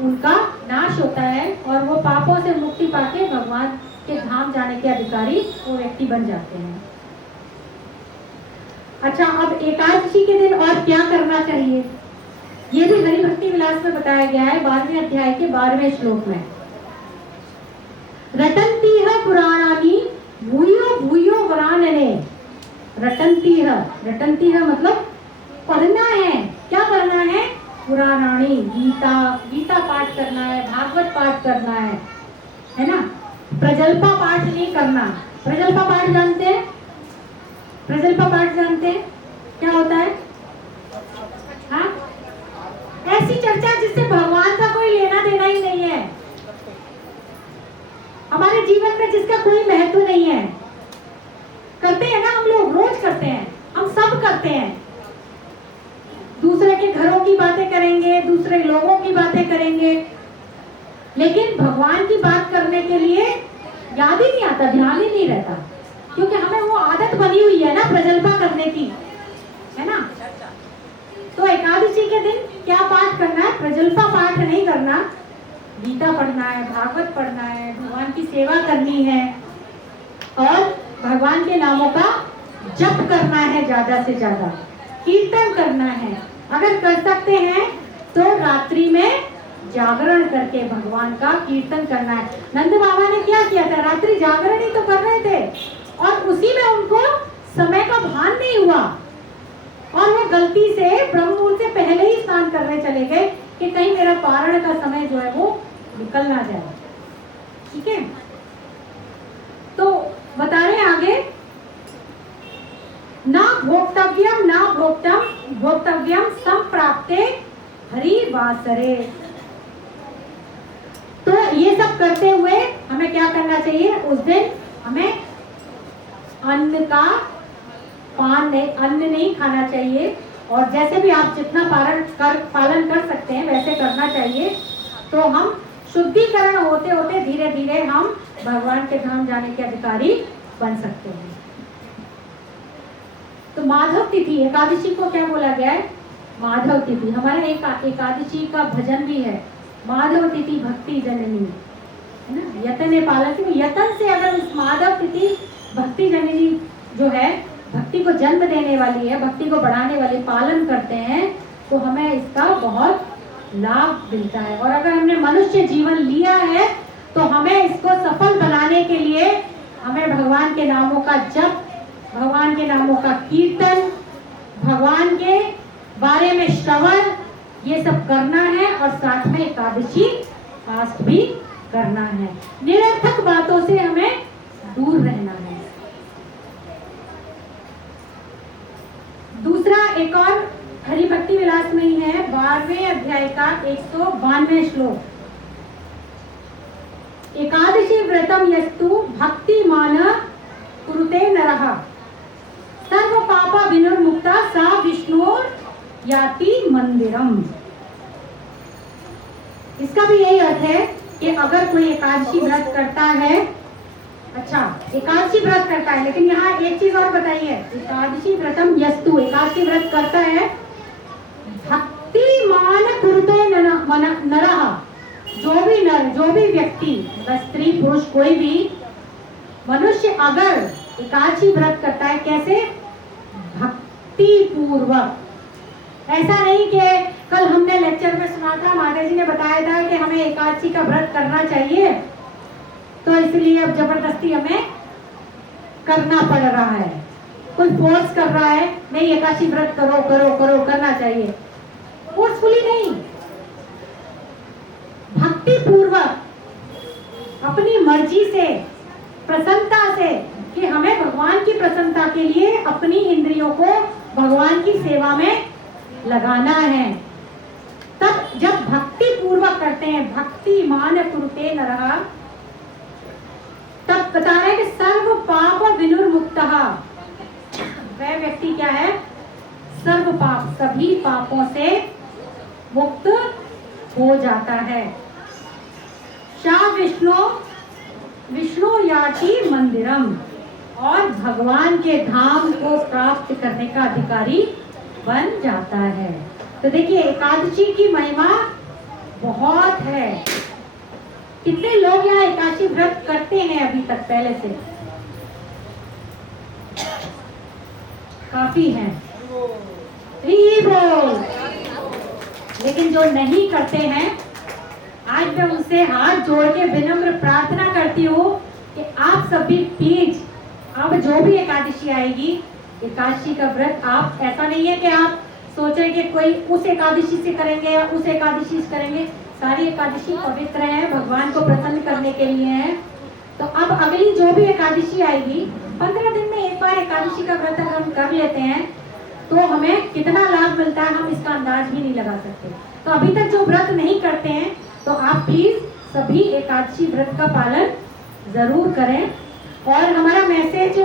उनका नाश होता है और वो पापों से मुक्ति पाके भगवान के धाम जाने के अधिकारी वो व्यक्ति बन जाते हैं। अच्छा, अब एकादशी के दिन और क्या करना चाहिए, ये भी हरि भक्ति विलास में बताया गया है 12वें अध्याय के 12वें श्लोक में। रटन्तीह पुराणानि भूयो भूयो वरानने। रटन्तीह मतलब पढ़ना है, क्या पढ़ना है, पुराणानि, गीता पाठ करना है, भागवत पाठ करना है ना। प्रजल्पा पाठ नहीं करना। प्रजल्पा पाठ जानते हैं? प्रजल्पा पाठ जानते हैं क्या होता है? हाँ, ऐसी चर्चा जिससे भगवान का कोई लेना देना ही नहीं है, हमारे जीवन में जिसका कोई महत्व नहीं है। करते हैं ना हम लोग, रोज करते हैं, हम सब करते हैं, दूसरे के घरों की बातें करेंगे, दूसरे लोगों की बातें करेंगे, लेकिन भगवान की बात करने के लिए याद ही नहीं आता, ध्यान ही नहीं रहता, क्योंकि हमें वो आदत बनी हुई है ना प्रजल्पा करने की, है ना। तो एकादशी के दिन क्या पाठ करना है, प्रजल्पा पाठ नहीं करना, गीता पढ़ना है, भागवत पढ़ना है, भगवान की सेवा करनी है और भगवान के नामों का जप करना है, ज्यादा से ज्यादा कीर्तन करना है। अगर कर सकते हैं तो रात्रि में जागरण करके भगवान का कीर्तन करना है। नंद बाबा ने क्या किया था, रात्रि जागरण ही तो कर रहे थे और उसी में उनको समय का भान नहीं हुआ और वो गलती से ब्रह्म मुहूर्त से पहले ही स्नान करने चले गए कि कहीं मेरा पारण का समय जो है वो निकल ना जाए। ठीक है, तो बता रहे आगे, ना भोक्तव्यम संप्राप्ते हरि वासरे। तो ये सब करते हुए हमें क्या करना चाहिए, उस दिन हमें अन्न का अन्न नहीं खाना चाहिए और जैसे भी आप जितना पालन कर सकते हैं वैसे करना चाहिए। तो हम शुद्धिकरण होते होते धीरे धीरे हम भगवान के धाम जाने के अधिकारी बन सकते हैं। तो माधव तिथि, एकादशी को क्या बोला गया है, माधव तिथि। हमारे एक एकादशी का भजन भी है, माधव तिथि भक्ति जननी, है ना। यतने पालक, यतन से अगर उस माधव तिथि भक्ति जननी जो है, भक्ति को जन्म देने वाली है, भक्ति को बढ़ाने वाली, पालन करते हैं तो हमें इसका बहुत लाभ मिलता है। और अगर हमने मनुष्य जीवन लिया है तो हमें इसको सफल बनाने के लिए हमें भगवान के नामों का जप, भगवान के नामों का कीर्तन, भगवान के बारे में श्रवण, ये सब करना है और साथ में एकादशी फास्ट भी करना है। निरर्थक बातों से हमें दूर रहना है। दूसरा एक और हरि भक्ति विलास में ही है, 12वें अध्याय का 192 श्लोक। एकादशी व्रतम यस्तु भक्तिमान कुरुते नरः सर्व पापा विनिर्मुक्ता सा विष्णुर याति मंदिरम। इसका भी यही अर्थ है कि अगर कोई एकादशी व्रत करता है अच्छा, एकादशी व्रत करता है, लेकिन यहाँ एक चीज और बताइए, एकादशी व्रतम यस्तु, एकादशी व्रत करता है भक्तिमान कुरुते नरः, जो भी नर, जो भी व्यक्ति, स्त्री पुरुष कोई भी मनुष्य अगर एकादशी व्रत करता है, कैसे? भक्ति पूर्वक। ऐसा नहीं कि कल हमने लेक्चर में सुना था, माता जी ने बताया था कि हमें एकादशी का व्रत करना चाहिए, तो इसलिए अब जबरदस्ती हमें करना पड़ रहा है, कोई फोर्स कर रहा है, नहीं एकादशी व्रत करो करो करो, करना चाहिए, फोर्सफुली नहीं, भक्ति पूर्वक अपनी मर्जी से, प्रसन्नता से, कि हमें भगवान की प्रसन्नता के लिए अपनी इंद्रियों को भगवान की सेवा में लगाना है। तब जब भक्ति पूर्वक करते हैं, भक्ति मान कुरुते नरः, तब बता रहे हैं कि सर्व पाप विनुर्मुक्तः, वह व्यक्ति क्या है? सर्व पाप, सभी पापों से मुक्त हो जाता है। सा विष्णु याति मंदिरम, और भगवान के धाम को प्राप्त करने का अधिकारी बन जाता है। तो देखिए एकादशी की महिमा बहुत है। कितने लोग यहाँ एकादशी व्रत करते हैं अभी तक? पहले से काफी हैं, लेकिन जो नहीं करते हैं, आज मैं उनसे हाथ जोड़ के विनम्र प्रार्थना करती हूँ कि आप सभी प्लीज, अब जो भी एकादशी आएगी, एकादशी का व्रत आप, ऐसा नहीं है कि आप सोचें कि कोई उस एकादशी से करेंगे या उस एकादशी से करेंगे, सारी एकादशी पवित्र है, भगवान को प्रसन्न करने के लिए है। तो अब अगली जो भी एकादशी आएगी, 15 दिन में एक बार एकादशी का व्रत हम कर लेते हैं, तो हमें कितना लाभ मिलता है हम इसका अंदाज भी नहीं लगा सकते। तो अभी तक जो व्रत नहीं करते हैं, तो आप प्लीज सभी एकादशी व्रत का पालन जरूर करें। और हमारा मैसेज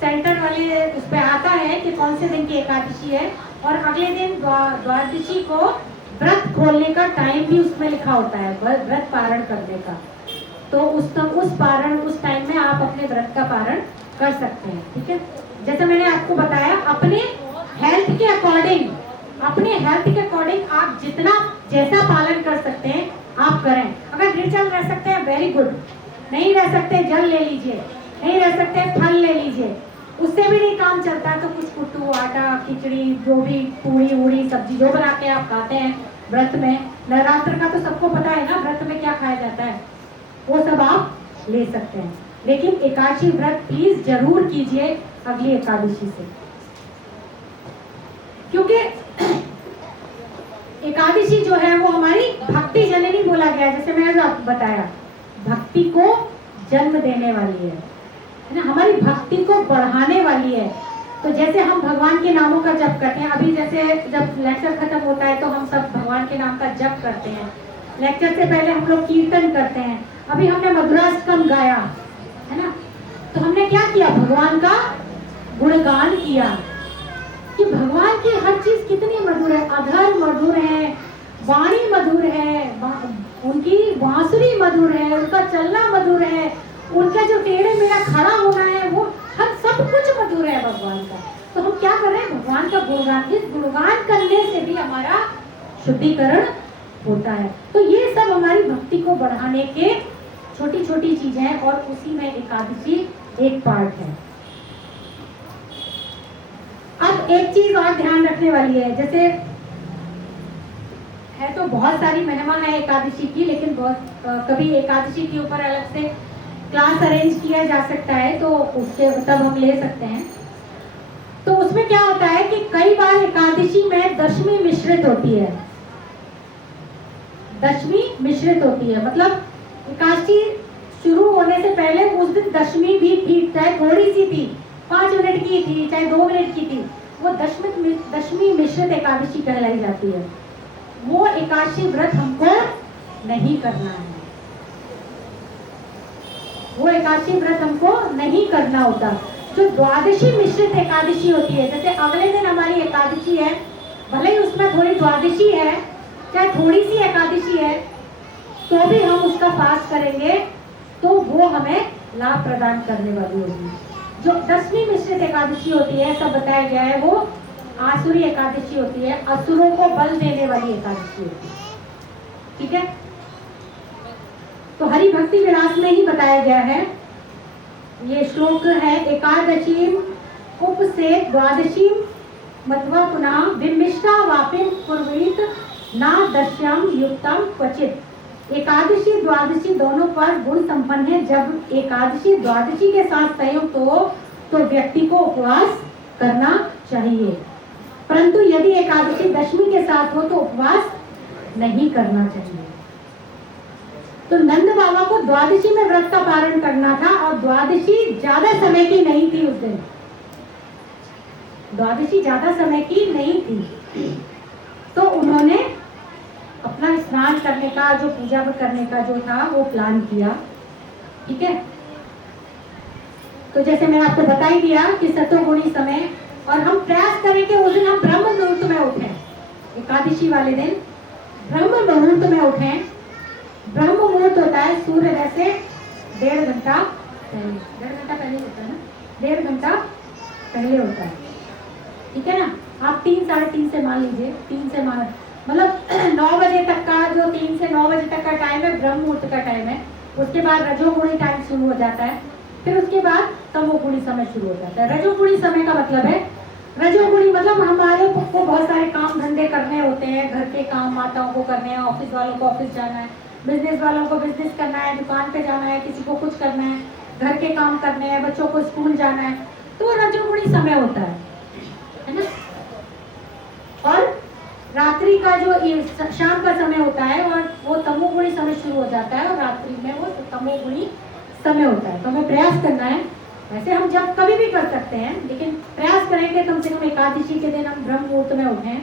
सेंटर वाले उस पर आता है कि कौन से दिन की एकादशी है, और अगले दिन द्वादशी को व्रत खोलने का टाइम भी उसमें लिखा होता है, व्रत पारण करने का। तो उस टाइम में आप अपने व्रत का पारण कर सकते हैं, ठीक है। जैसे मैंने आपको बताया, अपने हेल्थ के अकॉर्डिंग आप जितना जैसा पालन कर सकते हैं आप करें। अगर निर्जल रह सकते हैं वेरी गुड, नहीं रह सकते जल ले लीजिए, नहीं रह सकते फल ले लीजिए, उससे भी नहीं काम चलता तो कुछ कुट्टू, आटा, खिचड़ी, जो भी पूरी वूड़ी सब्जी जो बना के आप खाते हैं व्रत में, नवरात्र का तो सबको पता है ना व्रत में क्या खाया जाता है, वो सब आप ले सकते हैं। लेकिन एकादशी व्रत प्लीज जरूर कीजिए अगली एकादशी से, क्योंकि एकादशी जो है वो हमारी भक्ति जननी बोला गया, जैसे मैंने आपको बताया, भक्ति को जन्म देने वाली है ना, हमारी भक्ति को बढ़ाने वाली है। तो जैसे हम भगवान के नामों का जप करते हैं, अभी जैसे जब लेक्चर खत्म होता है तो हम सब भगवान के नाम का जप करते हैं, लेक्चर से पहले हम लोग कीर्तन करते हैं, अभी हमने मधुराष्टकम गाया है ना, तो हमने क्या किया? भगवान का गुणगान किया कि भगवान की हर चीज कितनी मधुर है, अधर मधुर है, वाणी मधुर है, उनकी बांसुरी मधुर है, उनका चलना मधुर है, उनका जो टेढ़े मेढ़ा खड़ा होना है, वो हर सब कुछ मधुर है भगवान का। तो हम क्या कर रहे हैं? भगवान का गुणगान, इस गुणगान करने से भी हमारा शुद्धिकरण होता है। तो ये सब हमारी भक्ति को बढ़ाने के छोटी छोटी चीजें हैं, और उसी में एकादशी एक पार्ट है। अब एक चीज और ध्यान रखने वाली है, जैसे है तो बहुत सारी महिमा है एकादशी की, लेकिन कभी एकादशी के ऊपर अलग से क्लास अरेंज किया जा सकता है, तो उसके तब हम ले सकते हैं। तो उसमें क्या होता है कि कई बार एकादशी में दशमी मिश्रित होती है, दशमी मिश्रित होती है, मतलब एकादशी शुरू होने से पहले उस दिन दशमी भी थी, चाहे थोड़ी सी थी, 5 मिनट की थी, चाहे 2 मिनट की थी, वो दशमी मिश्रित एकादशी कहलाई जाती है। वो एकादशी व्रत हमको नहीं करना है, वो एकादशी व्रत हमको नहीं करना होता। जो द्वादशी मिश्रित एकादशी होती है, जैसे अगले दिन हमारी एकादशी है, भले ही उसमें थोड़ी द्वादशी है, चाहे थोड़ी सी एकादशी है, तो भी हम उसका फास्ट करेंगे, तो वो हमें लाभ प्रदान करने वाली होगी। जो 10वीं मिश्रित एकादशी होती है, सब बताया गया है, वो आसुरी एकादशी होती है, असुरों को बल देने वाली एकादशी होती है। ठीक है, तो हरि भक्ति विलास में ही बताया गया है। ये श्लोक है, एकादशी उप से द्वादशी मत्वा पुनः विमिष्टा वापिन पूर्वित ना दश्याम युक्तम क्वचित। एकादशी द्वादशी दोनों पर गुण संपन्न है। जब एकादशी द्वादशी के साथ संयुक्त हो तो व्यक्ति को उपवास करना चाहिए, परंतु यदि एकादशी दशमी के साथ हो तो उपवास नहीं करना चाहिए। तो नंद बाबा को द्वादशी में व्रत का पारण करना था और द्वादशी ज्यादा समय की नहीं थी। उस दिन द्वादशी ज्यादा समय की नहीं थी, तो उन्होंने अपना स्नान करने का, जो पूजा करने का जो था वो प्लान किया। ठीक है, तो जैसे मैंने आपको बता ही दिया कि सतोगुणी समय, और हम प्रयास करें कि उस दिन हम ब्रह्म मुहूर्त में उठें। एकादशी वाले दिन ब्रह्म मुहूर्त में उठें। ब्रह्म मुहूर्त होता है सूर्योदय से 1.5 घंटा पहले, 1.5 घंटा पहले होता है ना, 1.5 घंटा पहले होता है। ठीक है ना, आप 3 साढ़े 3 से मान लीजिए, 3 से मान मतलब 9 बजे तक का, जो 3 से 9 बजे तक का टाइम है ब्रह्म मुहूर्त का टाइम है। उसके बाद रजोगुणी टाइम शुरू हो जाता है, फिर उसके बाद तमोगुणी समय शुरू हो जाता है। रजोगुणी समय का मतलब है, रजोगुणी मतलब हमारे को बहुत सारे काम धंधे करने होते हैं, घर के काम माताओं को करने हैं, ऑफिस वालों को ऑफिस जाना है, बिजनेस वालों को बिजनेस करना है, दुकान पे जाना है, किसी को कुछ करना है, घर के काम करने हैं, बच्चों को स्कूल जाना है, तो रजोगुणी समय होता है ना। और रात्रि का जो शाम का समय होता है और वो तमोगुणी समय शुरू हो जाता है, और रात्रि में वो तमोगुणी समय होता है। तो हमें प्रयास करना है, वैसे हम जब कभी भी कर सकते हैं, लेकिन प्रयास करेंगे कम से कम एकादशी के दिन हम ब्रह्म मुहूर्त में उठें,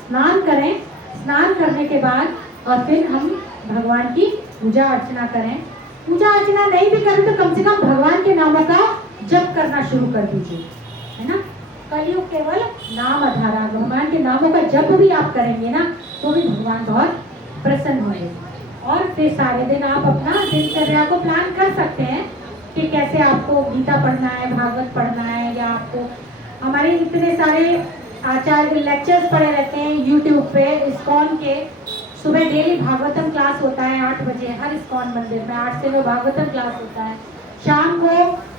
स्नान करें, स्नान करने के बाद और फिर हम भगवान की पूजा अर्चना करें। पूजा अर्चना नहीं भी करें तो कम से कम भगवान के नामों का जप करना शुरू कर दीजिए, है ना। कलयुग केवल नाम आधारा, भगवान के नामों का जप भी आप करेंगे ना तो भी भगवान बहुत प्रसन्न होंगे। और फिर सारे दिन आप अपना दिनचर्या को प्लान कर सकते हैं कि कैसे आपको गीता पढ़ना है, भागवत पढ़ना है, या आपको हमारे इतने सारे आचार्य लेक्चर्स पड़े रहते हैं यूट्यूब पे। इस्कॉन के सुबह डेली भागवतम क्लास होता है 8 बजे, हर इस्कॉन मंदिर में 8 से 9 भागवतम क्लास होता है। शाम को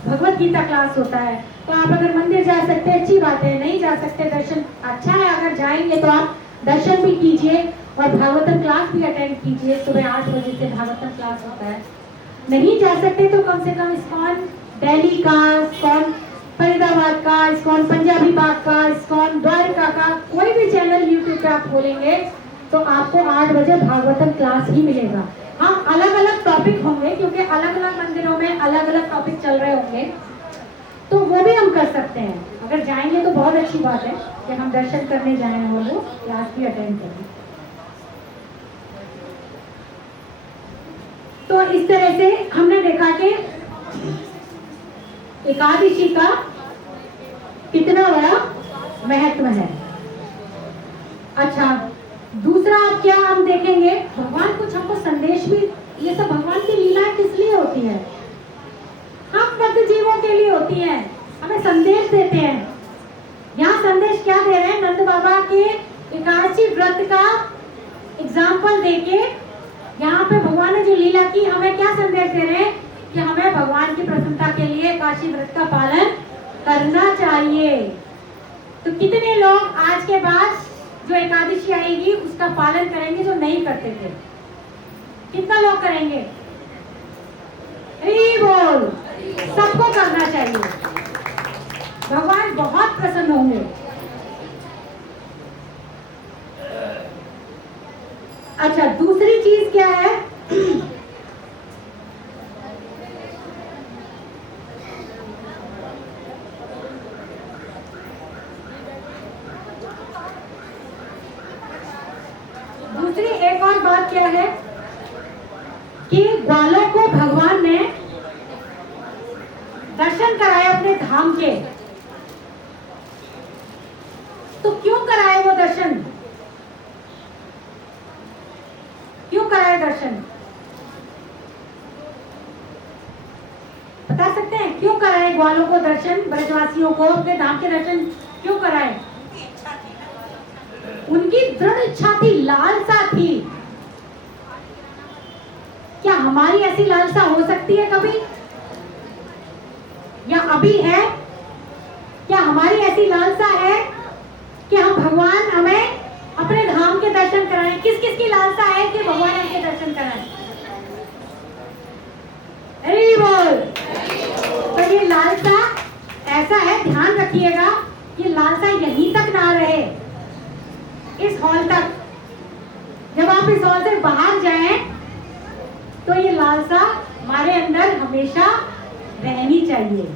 भगवत गीता क्लास होता है। तो आप अगर मंदिर जा सकते हैं अच्छी बात है, नहीं जा सकते दर्शन अच्छा है, अगर जाएंगे तो आप दर्शन भी कीजिए और भागवतम क्लास भी अटेंड कीजिए। सुबह 8 बजे से भागवतम क्लास होता है। नहीं जा सकते तो कम से कम इस्कॉन दिल्ली का, इस्कॉन फरीदाबाद का, इस्कॉन पंजाबी बाग का, इस्कॉन द्वारका का कोई भी चैनल यूट्यूब पे आप खोलेंगे तो आपको 8 बजे भागवतम क्लास ही मिलेगा। हाँ, अलग अलग टॉपिक होंगे क्योंकि अलग अलग मंदिरों में अलग अलग टॉपिक चल रहे होंगे, तो वो भी हम कर सकते हैं। अगर जाएंगे तो बहुत अच्छी बात है कि हम दर्शन करने जाएं और वो क्लास भी अटेंड करें। तो इस तरह से हमने देखा कि एकादशी का कितना बड़ा महत्व है। अच्छा, दूसरा अब क्या हम देखेंगे, भगवान कुछ हमको संदेश भी, ये सब भगवान की लीलाएं किस लिए होती है? हम बद्ध जीवों के लिए होती हैं, हमें संदेश देते हैं। यहाँ संदेश क्या दे रहे हैं? नंद बाबा के एकादशी व्रत का एग्जाम्पल देके यहाँ पे भगवान ने जो लीला की, हमें क्या संदेश दे रहे हैं कि हमें भगवान की प्रसन्नता के लिए एकादशी व्रत का पालन करना चाहिए। तो कितने लोग आज के बाद जो एकादशी आएगी उसका पालन करेंगे जो नहीं करते थे? कितना लोग करेंगे? हरि बोल। सबको करना चाहिए, भगवान बहुत प्रसन्न होंगे। अच्छा, दूसरी चीज क्या है? दूसरी एक और बात क्या है कि ग्वालों को भगवान ने दर्शन कराए अपने धाम के। तो क्यों कराए वो दर्शन? क्यों कराए दर्शन? पता ग्वालों को दर्शन, ब्रजवासियों को अपने धाम के दर्शन क्यों कराए? उनकी दृढ़ इच्छा थी, लालसा थी। क्या हमारी ऐसी लालसा हो सकती है कभी, या अभी है? क्या हमारी ऐसी लालसा है कि हम भगवान हमें अपने धाम के दर्शन कराएं? किस किस की लालसा है कि भगवान हमके दर्शन कराएं? हरि बोल। तो ये लालसा ऐसा है, ध्यान रखिएगा, ये लालसा यहीं तक ना रहे, इस हॉल तक। जब आप इस हॉल से बाहर जाएं तो ये लालसा हमारे अंदर हमेशा रहनी चाहिए।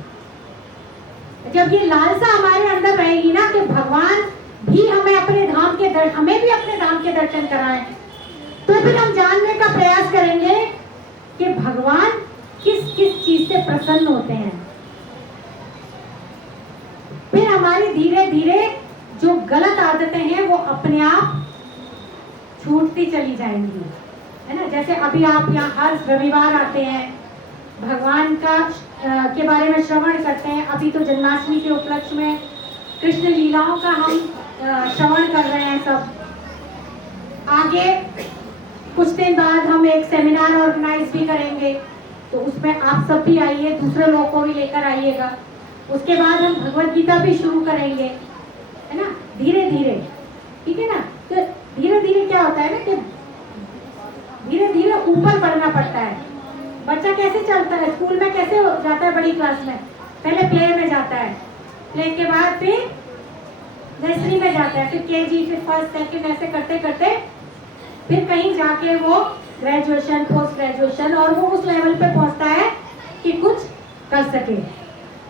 जब ये लालसा हमारे अंदर रहेगी ना कि भगवान भी हमें अपने धाम के हमें भी अपने धाम के दर्शन कराएं, तो फिर हम जानने का प्रयास करेंगे कि भगवान किस किस चीज से प्रसन्न होते हैं। फिर हमारी धीरे धीरे जो गलत आदतें हैं वो अपने आप छूटती चली जाएंगी, है ना। जैसे अभी आप यहाँ हर रविवार आते हैं, भगवान का के बारे में श्रवण करते हैं। अभी तो जन्माष्टमी के उपलक्ष्य में कृष्ण लीलाओं का हम श्रवण कर रहे हैं सब। आगे कुछ दिन बाद हम एक सेमिनार ऑर्गेनाइज भी करेंगे, तो उसमें आप सब भी आइए, दूसरे लोगों को भी लेकर आइएगा। उसके बाद हम भगवद गीता भी शुरू करेंगे, है ना, धीरे धीरे, ठीक है ना। तो धीरे धीरे क्या होता है ना कि धीरे धीरे ऊपर बढ़ना पड़ता है। बच्चा कैसे चलता है, स्कूल में कैसे जाता है, बड़ी क्लास में पहले प्ले में जाता है, प्ले के बाद फिर नर्सरी में जाता है, फिर केजी, फिर फर्स्ट सेकंड, ऐसे करते करते फिर कहीं जाके वो ग्रेजुएशन, पोस्ट ग्रेजुएशन, और वो उस लेवल पे पहुंचता है कि कुछ कर सके।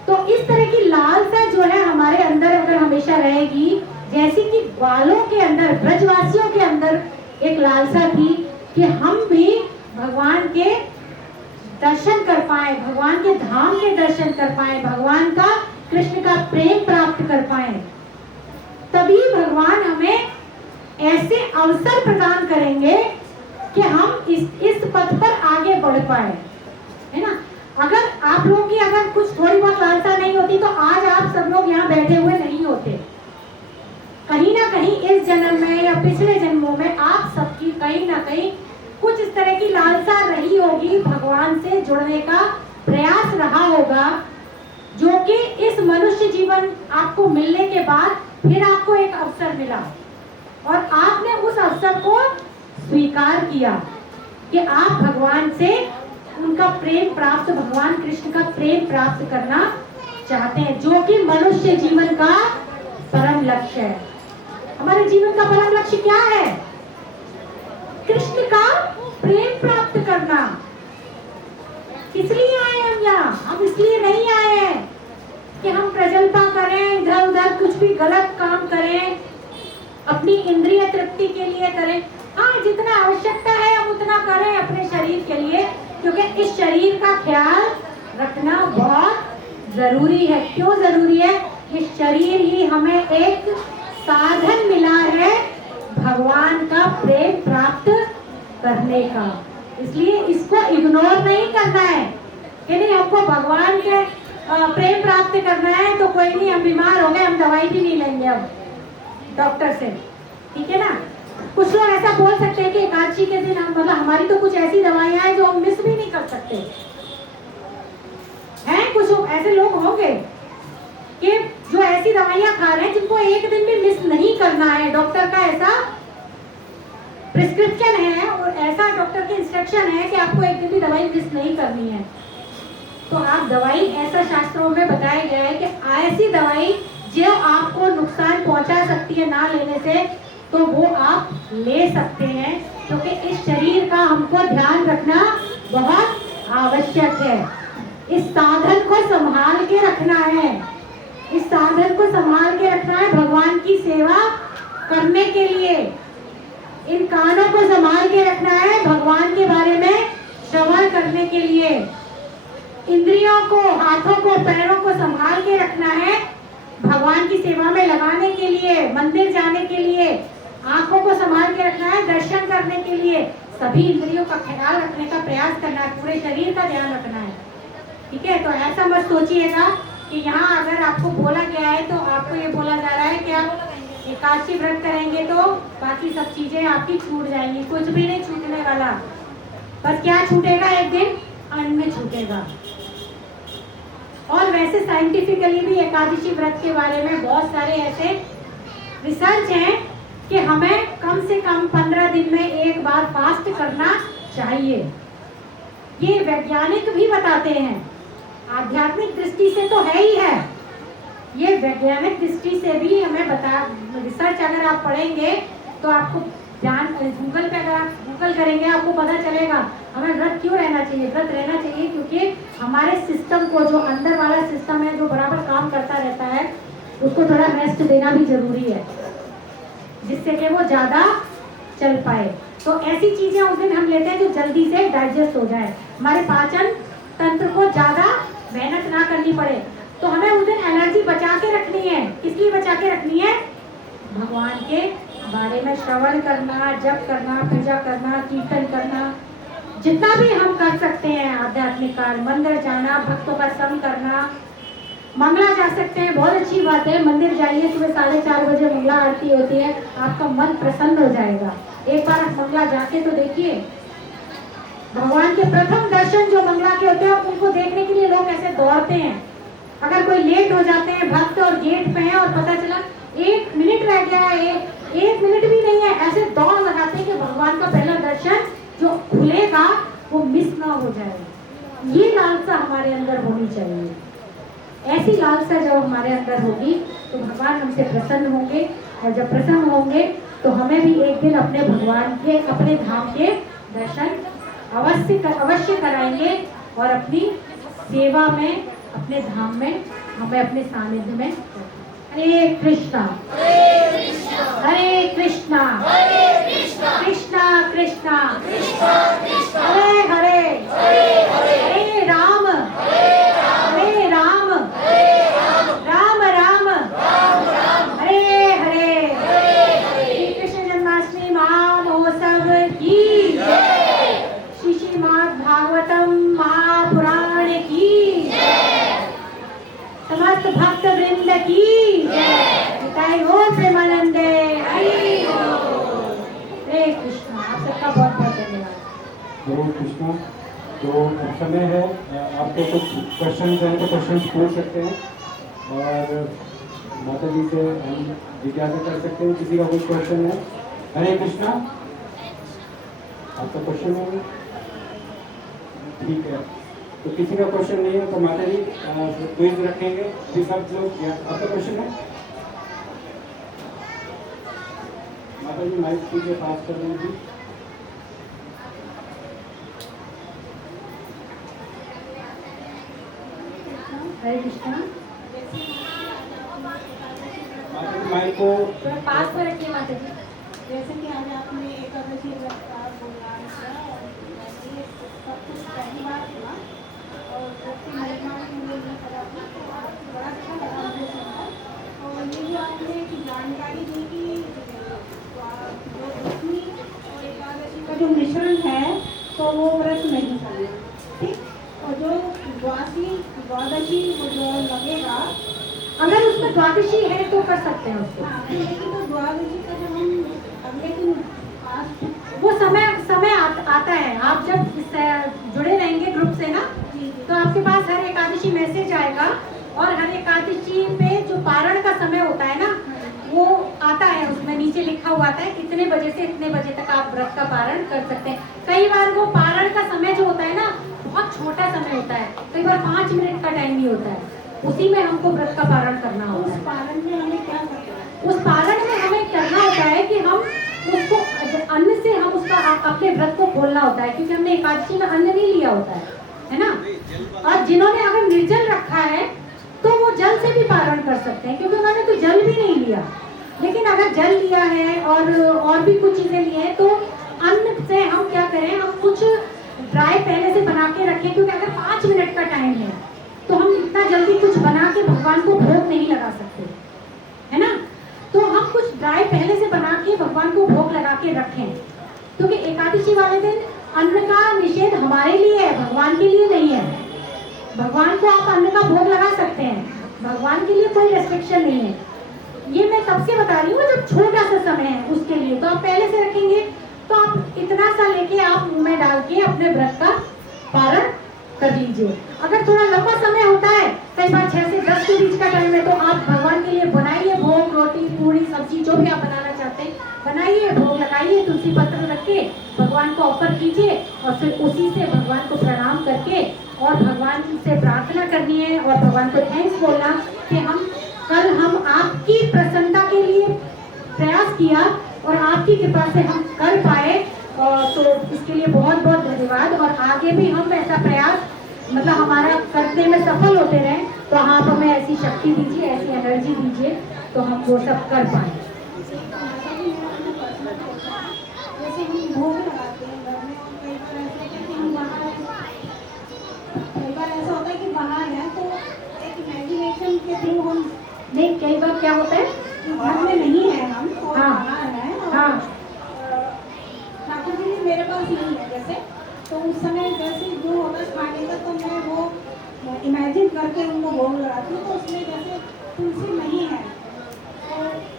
तो इस तरह की लालसा जो है हमारे अंदर अगर हमेशा रहेगी, जैसी कि ग्वालों के अंदर, ब्रजवासियों के अंदर एक लालसा थी कि हम भी भगवान के दर्शन कर पाए, भगवान के धाम के दर्शन कर पाए, भगवान का, कृष्ण का प्रेम प्राप्त कर पाए, तभी भगवान हमें ऐसे अवसर प्रदान करेंगे कि हम इस पथ पर आगे बढ़ पाए, है ना। अगर आप लोगों की अगर कुछ थोड़ी बहुत लालसा नहीं होती तो आज आप सब लोग यहाँ बैठे हुए नहीं होते। कहीं ना कहीं इस जन्म में या पिछले जन्मों में आप सबकी कहीं ना कहीं कुछ इस तरह की लालसा रही होगी, भगवान से जुड़ने का प्रयास रहा होगा, जो कि इस मनुष्य जीवन आपको मिलने के बाद फिर आपको एक अवसर मिला और आपने उस अवसर को स्वीकार किया कि आप भगवान से उनका प्रेम प्राप्त, भगवान कृष्ण का प्रेम प्राप्त करना चाहते हैं, जो कि मनुष्य जीवन का परम लक्ष्य है। हमारे जीवन का परम लक्ष्य क्या है? कृष्ण का प्रेम प्राप्त करना। किस लिए आए हम यहाँ? हम इसलिए नहीं आए हैं कि हम प्रजल्पा करें, इधर उधर कुछ भी गलत काम करें, अपनी इंद्रिय तृप्ति के लिए करें। हाँ, जितना आवश्यकता है हम उतना करें अपने शरीर के लिए, क्योंकि इस शरीर का ख्याल रखना बहुत जरूरी है। क्यों जरूरी है? ये शरीर ही हमें एक साधन मिला है भगवान का प्रेम प्राप्त करने का, इसलिए इसको इग्नोर नहीं करना है कि नहीं हमको भगवान के प्रेम प्राप्त करना है तो कोई नहीं, हम बीमार हो गए, हम दवाई भी नहीं लेंगे अब डॉक्टर से, ठीक है ना। कुछ लोग ऐसा बोल सकते हैं कि एकादशी के दिन हम, मतलब हमारी तो कुछ ऐसी दवाइयां हैं जो हम मिस भी नहीं कर सकते हैं। कुछ ऐसे लोग होंगे कि जो ऐसी दवाइयां खा रहे हैं जिनको एक दिन भी मिस नहीं करना है, डॉक्टर का ऐसा प्रिस्क्रिप्शन है और ऐसा डॉक्टर की इंस्ट्रक्शन है कि आपको एक दिन भी दवाई मिस नहीं करनी है। तो आप दवाई, ऐसा शास्त्रों में बताया गया है कि ऐसी दवाई जो आपको नुकसान पहुंचा सकती है ना लेने से, तो वो आप ले सकते हैं, क्योंकि इस शरीर का हमको ध्यान रखना बहुत आवश्यक है। इस साधन को संभाल के रखना है, इस साधन को संभाल के रखना है भगवान की सेवा करने के लिए। इन कानों को संभाल के रखना है भगवान के बारे में श्रवण करने के लिए। इंद्रियों को, हाथों को, पैरों को संभाल के रखना है भगवान की सेवा में लगाने के लिए, मंदिर जाने के लिए। आंखों को संभाल के रखना है दर्शन करने के लिए। सभी इंद्रियों का ख्याल रखने का प्रयास करना है, पूरे शरीर का ध्यान रखना है। ठीक है, तो ऐसा मत सोचिएगा कि यहाँ अगर आपको बोला गया है तो आपको ये बोला जा रहा है कि आप एकादशी व्रत करेंगे तो बाकी सब चीजें आपकी छूट जाएंगी। कुछ भी नहीं छूटने वाला, बस क्या छूटेगा, एक दिन अन्न छूटेगा। और वैसे साइंटिफिकली भी एकादशी व्रत के बारे में बहुत सारे ऐसे रिसर्च हैं कि हमें कम से कम 15 दिन में एक बार फास्ट करना चाहिए। ये वैज्ञानिक भी बताते हैं, आध्यात्मिक दृष्टि से तो है ही है, ये वैज्ञानिक दृष्टि से भी हमें रिसर्च अगर आप पढ़ेंगे तो आपको ध्यान, गूगल पे अगर आप गूगल करेंगे आपको पता चलेगा हमें व्रत क्यों रहना चाहिए। व्रत रहना चाहिए क्योंकि हमारे सिस्टम को, जो अंदर वाला सिस्टम है जो बराबर काम करता रहता है, उसको थोड़ा रेस्ट देना भी जरूरी है जिससे कि वो ज़्यादा चल पाए। तो ऐसी चीज़ें उस दिन हम लेते हैं जो जल्दी से डाइजेस्ट हो जाए, हमारे पाचन तंत्र को ज़्यादा मेहनत ना करनी पड़े। तो हमें उस दिन एनर्जी बचा के रखनी है। किस लिए बचा के रखनी है? भगवान के बारे में श्रवण करना, जप करना, पूजा करना, कीर्तन करना, जितना भी हम कर सकते हैं आध्यात्मिक कार्य, मंदिर जाना, भक्तों का संग करना, मंगला जा सकते हैं, बहुत अच्छी बात है। मंदिर जाइए, सुबह 4:30 बजे मंगला आरती होती है, आपका मन प्रसन्न हो जाएगा। एक बार आप मंगला जाके तो देखिए, भगवान के प्रथम दर्शन जो मंगला के होते हैं उनको देखने के लिए लोग ऐसे दौड़ते हैं। अगर कोई लेट हो जाते हैं भक्त और गेट पे हैं और पता चला 1 मिनट रह गया है, 1 मिनट भी नहीं है, ऐसे दौड़ लगाते हैं कि भगवान का पहला दर्शन जो खुलेगा वो मिस ना हो जाए। ये लालसा हमारे अंदर होनी चाहिए। ऐसी लालसा जब हमारे अंदर होगी तो भगवान हमसे प्रसन्न होंगे, और जब प्रसन्न होंगे तो हमें भी एक दिन अपने भगवान के, अपने धाम के दर्शन अवश्य कराएंगे और अपनी सेवा में, अपने धाम में, हमें अपने सानिध्य में। हरे कृष्णा हरे कृष्णा कृष्णा कृष्णा हरे हरे हरे राम राम राम हरे हरे। श्री कृष्ण जन्माष्टमी महामहोत्सव की, श्री श्रीमद् भागवतम महापुराण की, समस्त भक्त वृंद की जय हो, प्रेमानंदे। हरे कृष्णा। आप सबका बहुत बहुत धन्यवाद। हरे कृष्णा। तो समय है, आपको कुछ क्वेश्चन हैं तो क्वेश्चन पूछ सकते हैं और माता जी से हम जिज्ञासा कर सकते हैं। किसी का कोई क्वेश्चन है? हरे कृष्णा। आपका क्वेश्चन है? ठीक है, तो किसी का क्वेश्चन नहीं है तो माता जी क्विज रखेंगे। जी सब लोग, आपका क्वेश्चन है? माता जी माइक कीजिए, पास कर दीजिए। हरे कृष्णा। माता जी माइक को पास में रखिए माता जी। जैसे कि आज आपने एकादशी व्रत का बोला और ये सब कुछ पहली बार हुआ और व्रत की महिमा भी मुझे नहीं पता थी, तो आपको बड़ा अच्छा लगा मुझे सुनकर। और ये जो आपने एक जानकारी दी कि जो दशमी और एकादशी का जो मिश्रण है तो वो व्रत नहीं करना, ठीक। और जो द्वादशी वो जो लगेगा, अगर उसमें द्वादशी है तो कर सकते हैं उसको। हाँ, लेकिन तो द्वादशी का जब हम अगले दिन वो समय आता है। आप जब जुड़े रहेंगे ग्रुप से ना, तो आपके पास हर एकादशी मैसेज आएगा और हर एकादशी पे जो पारण का समय होता है ना, वो आता है, उसमें नीचे लिखा हुआ आता है इतने बजे से इतने बजे तक आप व्रत का पारण कर सकते हैं। कई बार वो पारण का समय जो होता है ना, बहुत छोटा समय होता है, कई बार 5 मिनट का टाइम भी होता है, उसी में हमको व्रत का पारण करना होता है। उस पारण में हमें क्या करना है? उस पारण में हमें करना होता है कि हम उसको अन्न से हम उसका अपने व्रत को खोलना होता है, क्योंकि हमने एकादशी में अन्न नहीं लिया होता है ना। और जिन्होंने अगर निर्जल रखा है तो वो जल से भी पारण कर सकते हैं, क्योंकि उन्होंने तो जल भी नहीं लिया। लेकिन अगर जल लिया है और भी कुछ चीजें ली हैं, तो अन्न से हम क्या करें, हम कुछ ड्राई पहले से बना के रखें, क्योंकि अगर 5 मिनट का टाइम है तो हम इतना जल्दी कुछ बना के भगवान को भोग नहीं लगा सकते, है ना। तो हम कुछ ड्राई पहले से बना के भगवान को भोग लगा के रखें, क्योंकि एकादशी वाले दिन अन्न का निषेध हमारे लिए है, भगवान के लिए नहीं है, भगवान को आप अन्न का भोग लगा सकते हैं, भगवान के लिए कोई रेस्ट्रिक्शन नहीं है। ये मैं तब से बता रही हूँ जब छोटा सा समय है उसके लिए, तो आप पहले से रखेंगे तो आप इतना सा लेके आप मुंह में डाल के अपने व्रत का पारण कर लीजिए। अगर थोड़ा लंबा समय होता है, कई बार 6 से 10 के बीच का टाइम है, तो आप भगवान के लिए बनाइए भोग, रोटी पूरी सब्जी जो भी आप बनाना चाहते हैं बनाइए, भोग लगाइए, तुलसी पत्र रख के भगवान को ऑफर कीजिए और फिर उसी से भगवान को प्रणाम करके और भगवान से प्रार्थना करनी है और भगवान को थैंक्स बोलना कि हम आपकी प्रसन्नता के लिए प्रयास किया और आपकी कृपा से हम कर पाए, तो इसके लिए बहुत बहुत धन्यवाद। और आगे भी हम ऐसा प्रयास मतलब हमारा करने में सफल होते रहे, तो आप हमें ऐसी शक्ति दीजिए, ऐसी एनर्जी दीजिए, तो हम वो सब कर पाए। जैसे हम भोग लगाते हैं घर में, और कई बार ऐसा होता है कि हम बाहर कई बार ऐसा होता है कि बाहर हैं तो एक इमेजिनेशन के थ्रू हम नहीं, कई बार क्या होता है घर में नहीं है हम और हाँ। बाहर हैं और हाँ ठाकुर जी मेरे पास नहीं है जैसे, तो उस समय जैसे जो होता है खाने का तो मैं वो इमेजिन करके उनको भोग लगाती हूँ, तो उसमें जैसे तुलसी नहीं है तो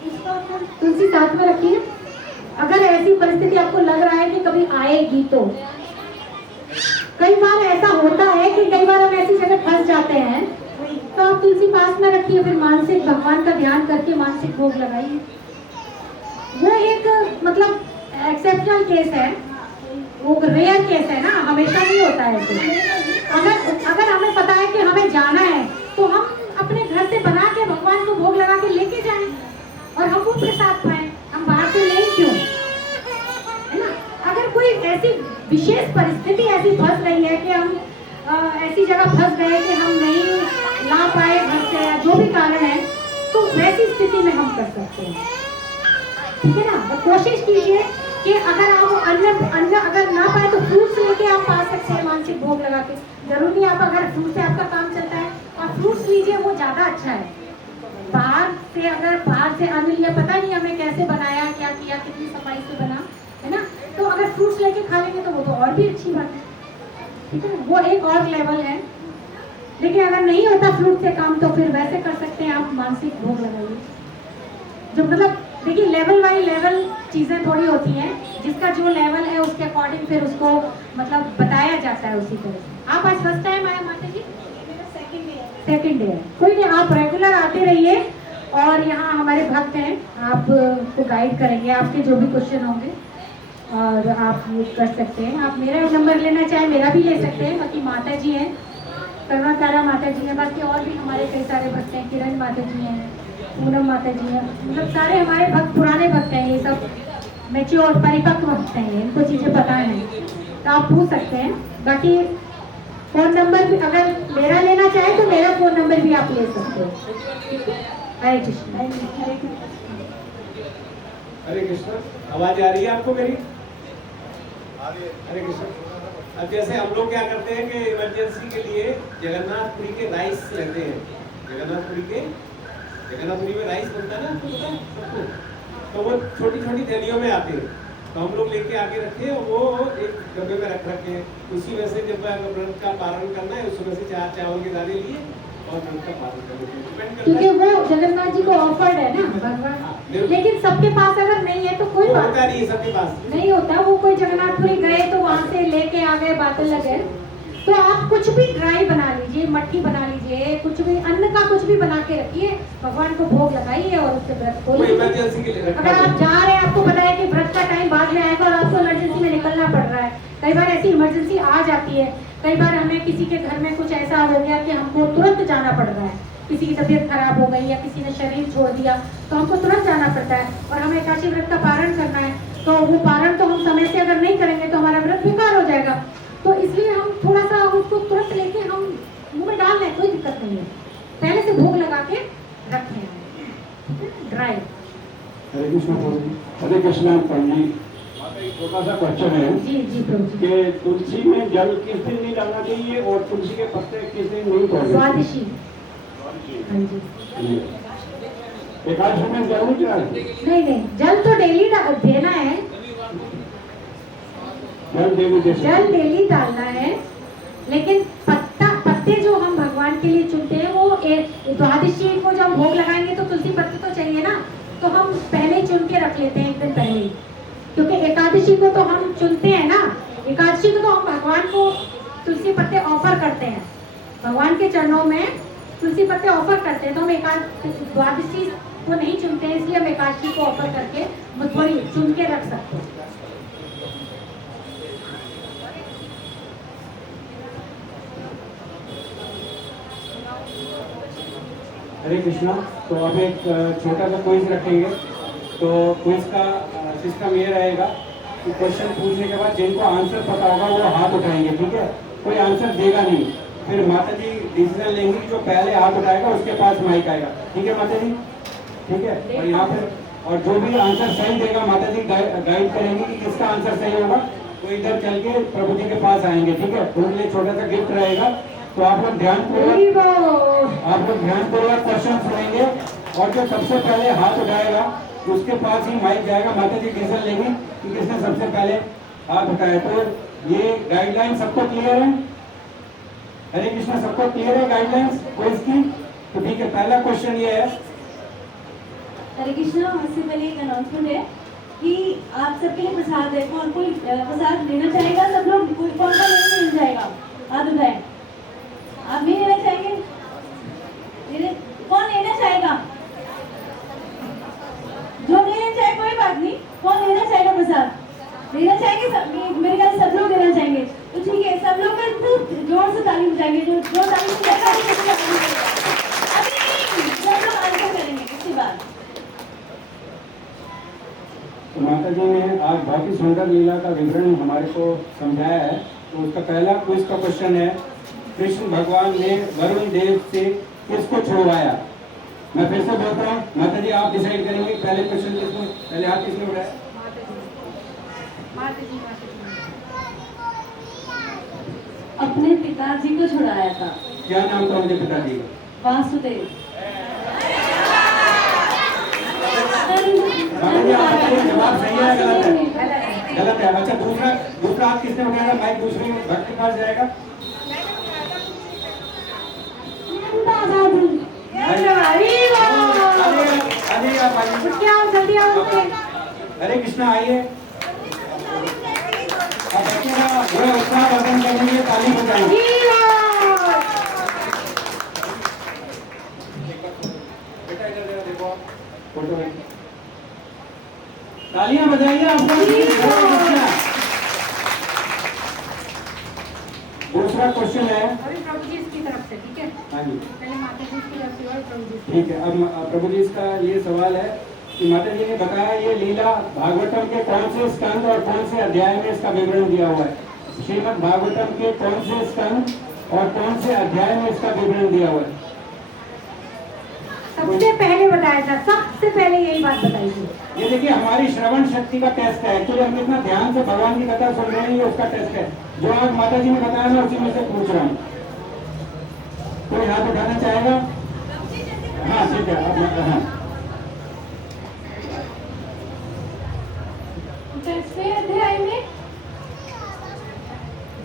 इसका फिर तुलसी साथ में रखिए। अगर ऐसी परिस्थिति आपको लग रहा है कि कभी आएगी, तो कई बार ऐसा होता है कि कई बार हम ऐसी जगह फंस जाते हैं, तो आप तुलसी पास में रखिए, फिर मानसिक भगवान का ध्यान करके मानसिक भोग लगाइए। वो एक मतलब एक्सेप्शनल केस है, वो रेयर केस है ना, हमेशा नहीं होता है ऐसे। अगर हमें पता है कि हमें जाना है, तो हम अपने घर से बना के भगवान को भोग लगा के लेके जाएं और हम वो प्रसाद पाएं, हम बाहर से लें क्यों, है ना। अगर कोई ऐसी विशेष परिस्थिति ऐसी फंस रही है कि हम ऐसी जगह फंस गए कि हम नहीं ला पाए घर से या जो भी कारण है, तो वैसी स्थिति में हम कर सकते हैं, ठीक है ना। तो कोशिश कीजिए कि अगर आप अन्न अगर ना पाए तो फ्रूट्स लेके आप पा सकते हैं मानसिक भोग लगा के। जरूरी नहीं आप अगर फ्रूट से आपका काम चलता है आप फ्रूट्स लीजिए, वो ज़्यादा अच्छा है। बाहर से अन्न लिया, पता नहीं हमें कैसे बनाया, क्या किया, कितनी सफाई से बना, है ना। तो अगर फ्रूट्स लेके खा लेंगे तो वो तो और भी अच्छी बात है, ठीक है। वो एक और लेवल है। लेकिन अगर नहीं होता फ्रूट से काम, तो फिर वैसे कर सकते हैं आप मानसिक भोग लगाइए। जो मतलब देखिए लेवल बाई लेवल चीज़ें थोड़ी होती हैं, जिसका जो लेवल है उसके अकॉर्डिंग फिर उसको मतलब बताया जाता है उसी तरह से। आप आज फर्स्ट टाइम आए माता जी? मेरा सेकंड डे है। कोई नहीं, आप रेगुलर आते रहिए और यहाँ हमारे भक्त हैं, आपको गाइड करेंगे, आपके जो भी क्वेश्चन होंगे और आप ये कर सकते हैं। आप मेरा नंबर लेना चाहें मेरा भी ले सकते हैं। बाकी माता जी हैं, करुणा तारा माता जी हैं, बाकी और भी हमारे कई सारे भक्त हैं, किरण माता जी हैं, पूनम माता जी हैं, मतलब सारे हमारे भक्त पुराने भक्त हैं, ये सब मैच्योर परिपक्व भक्त हैं, इनको चीज़ें पता हैं, तो आप पूछ सकते हैं। बाकी फ़ोन नंबर भी अगर मेरा लेना चाहे तो मेरा फ़ोन नंबर भी आप ले सकते हो। हरे कृष्ण। हरे कृष्ण। आवाज आ रही है आपको मेरी? हरे कृष्ण। अब जैसे हम लोग क्या करते हैं कि इमरजेंसी के लिए जगन्नाथपुरी के राइस लेते हैं, जगन्नाथपुरी में राइस बनता है ना, आपको पता है सबको? तो वो छोटी छोटी थैलियों में आते हैं, तो हम लोग लेके आके रखे और वो एक डब्बे में रख रखे हैं। उसी में से जब व्रत का पारण करना है उसमें से 4 चावल के दाने लिए और व्रत का पारण करना, क्योंकि वो जगन्नाथ जी को ऑफर्ड है ना भगवान। लेकिन सबके पास अगर नहीं है तो कोई बात होता नहीं है, सबके पास नहीं होता। वो कोई जगन्नाथपुरी गए तो वहाँ से लेके आ गए, बातें लगे, तो आप कुछ भी ड्राई बना लीजिए, मट्ठी बना लीजिए, कुछ भी अन्न का कुछ भी बना के रखिए, भगवान को भोग लगाइए और उससे व्रत को लीजिए। इमरजेंसी के लिए अगर आप जा रहे हैं, आपको पता है कि व्रत का टाइम बाद में आएगा और आपको इमरजेंसी में निकलना पड़ रहा है, कई बार ऐसी इमरजेंसी आ जाती है, कई बार हमें किसी के घर में कुछ ऐसा हो गया कि हमको तुरंत जाना पड़ रहा है, किसी की तबीयत खराब हो गई या किसी ने शरीर छोड़ दिया, तो हमको तुरंत जाना पड़ता है और हमें एकादशी व्रत का पारण करना है, तो वो पारण तो हम समय से अगर नहीं करेंगे तो हमारा व्रत बेकार हो जाएगा। तो इसलिए हम थोड़ा सा उसको तुरंत लेके हम मुंह में डाल लें, कोई दिक्कत नहीं है, पहले से भोग लगा के रखें हैं ड्राई। हरे कृष्ण प्रभु जी। हरे कृष्ण पंडित जी। एक छोटा सा क्वेश्चन है जी जी प्रभु जी। कि तुलसी में जल किस दिन नहीं डालना चाहिए और तुलसी के पत्ते किस दिन नहीं तोड़ने द्वादशी। हाँ जी। एकादशी में जल नहीं चढ़ाना? नहीं, जल तो डेली देना है, जल जल डेली डालना है, लेकिन पत्ते जो हम भगवान के लिए चुनते हैं वो द्वादशी को जब हम भोग लगाएंगे तो तुलसी पत्ते तो चाहिए ना, तो हम पहले ही चुन के रख लेते हैं एक दिन पहले ही, क्योंकि एकादशी को तो हम चुनते हैं ना, एकादशी को तो हम भगवान को तुलसी पत्ते ऑफर करते हैं, भगवान के चरणों में तुलसी पत्ते ऑफर करते हैं, तो हम द्वादशी को नहीं चुनते हैं, इसलिए हम एकादशी को ऑफर करके थोड़ी चुन के रख सकते हैं। हरे कृष्णा। तो अब एक छोटा सा क्विज रखेंगे। तो क्विज का सिस्टम ये रहेगा कि क्वेश्चन पूछने के बाद जिनको आंसर पता होगा वो हाथ उठाएंगे, ठीक है? कोई आंसर देगा नहीं, फिर माता जी डिसीजन लेंगी कि जो पहले हाथ उठाएगा उसके पास माइक आएगा, ठीक है माता जी? ठीक है। और यहाँ पे और जो भी आंसर सही देगा माता जी गाइड करेंगे कि किसका आंसर सही होगा, तो इधर चल के प्रभु जी के पास आएंगे, ठीक है? उनके लिए छोटा सा गिफ्ट रहेगा। तो आप लोग ध्यानपूर्वक क्वेश्चन सुनेंगे और जो सबसे पहले हाथ उठाएगा उसके पास ही माइक जाएगा, माता जी डिसीजन लेंगी कि किसने सबसे पहले हाथ उठाया। तो ये गाइडलाइन सबको क्लियर है? हरे कृष्णा, सबको क्लियर है गाइडलाइंस क्विज की? तो ठीक है, पहला क्वेश्चन ये है। हरे कृष्णा, उससे पहले एक अनाउंसमेंट है कि आप सबके लिए प्रसाद है, कौन कोई प्रसाद लेना चाहेगा? सब लोग, कौन कौन नहीं मिल जाएगा? हाथ उठाए। आप नहीं लेना चाहेंगे? कौन लेना चाहेगा? जो नहीं लेना चाहे कोई बात नहीं, कौन लेना चाहेगा प्रसाद? लेना चाहेंगे सब, मेरे ख्याल सब लोग लेना चाहेंगे। तो ठीक है, सब लोग मिलकर जोर से ताली बजाएंगे, जो ताली बजाएगा अभी नहीं, सब लोग आंसर करेंगे इसके बाद। तो माता जी ने आज बहुत ही सुंदर लीला का विवरण हमारे को समझाया है। तो उसका पहला क्विज का क्वेश्चन है, कृष्ण भगवान ने वरुण देव से किसको छुड़वाया? मैं फिर से बोलता हूँ, माता जी आप डिसाइड करेंगे पहले क्वेश्चन किसने, पहले हाथ किसने उठाया? अपने पिताजी को छुड़ाया था। क्या नाम था उनके पिताजी का? वासुदेव। जवाब सही है गलत है? गलत है। अच्छा, दूसरा हाथ किसने उठाया? माइक दूसरी भक्त के पास जाएगा। हरे कृष्णा, आइए। अब पूरा उत्साह वर्धन करने के लिए ताली बजाएंगे। फोटो तालियां बजाइए आपको। दूसरा क्वेश्चन है, अभी प्रभु जी इसकी तरफ से, ठीक है? हाँ जी, पहले माता जी की तरफ से और प्रभु जी। ठीक है। अब प्रभु जी इसका ये सवाल है कि माता जी ने बताया ये लीला भागवतम के कौन से स्कंद और कौन से अध्याय में इसका विवरण दिया हुआ है? श्रीमद् भागवतम के कौन से स्कंद और कौन से अध्याय में इसका विवरण दिया हुआ है? सबसे पहले बताया था, सबसे पहले यही बात बताई थी। ये देखिए हमारी श्रवण शक्ति का टेस्ट है। एक्चुअली हम इतना ध्यान से भगवान की कथा सुन रहे हैं, ये उसका टेस्ट है। जो आज माता जी ने बताया मैं उसी में से पूछ रहा हूँ। कोई हाथ उठाना चाहेगा? हाँ ठीक है, अब हाँ। 10वें अध्याय में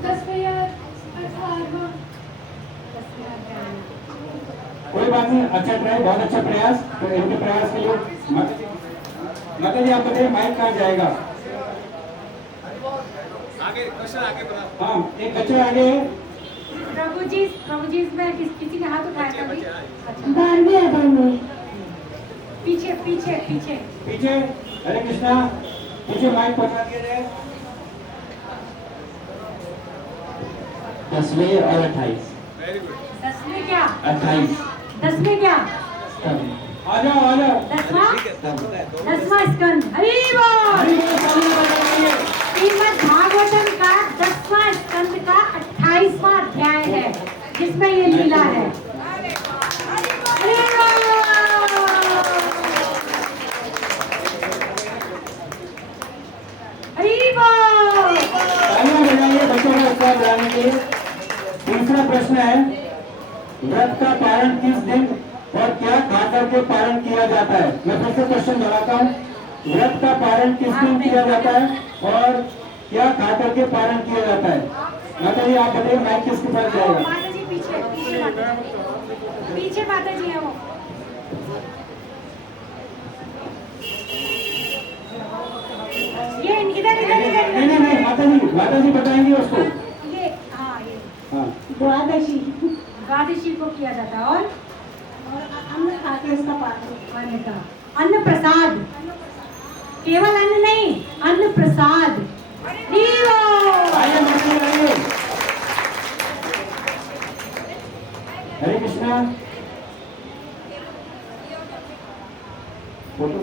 10वें या 18वां। कोई बात नहीं, अच्छा ट्राई, बहुत अच्छा प्रयास। तो इनके प्रयास के लिए माता जी आप बताइए माइक कहाँ जाएगा? आगे क्वेश्चन आगे बढ़ा। हाँ, एक बच्चा आगे है। प्रभु जी इसमें किसी ने हाथ उठाया था अभी? अच्छा, 12वें अध्याय में। पीछे पीछे पीछे पीछे। हरे कृष्णा, पीछे माइक पहुंचा दिया जाए। 10वें और 28। Very good. 10वें क्या? 28। 10वें क्या? आ जाओ आ जाओ। 10वां स्कंद। हरि बोल। श्रीमद् भागवतम का 10वां स्कंद का 28वां अध्याय है जिसमें ये लीला है। हरि बोल। हरि बोल। तालियां बजाइए बच्चों का उत्साह बढ़ाने के लिए। तीसरा प्रश्न है, व्रत का पारण किस दिन और क्या खाकर के पारण किया जाता है? मैं फिर से क्वेश्चन दोहराता हूँ, व्रत का पारण किस दिन किया जाता है और क्या खाकर के पारण किया जाता है? माता जी आप बताइए, माइक किसके पास जाएगा? माता जी पीछे पीछे। पीछे माता जी है वो। ये इधर इधर इधर नहीं माता जी बताएंगे उसको। ये हाँ ये हाँ द्वादशी द्वादशी को किया जाता है। और अन्न खा के उसका पारण। अन्न का अन्न प्रसाद, केवल अन्न नहीं, अन्न प्रसाद। आइए माता जी आइए। हरे कृष्णा। फोटो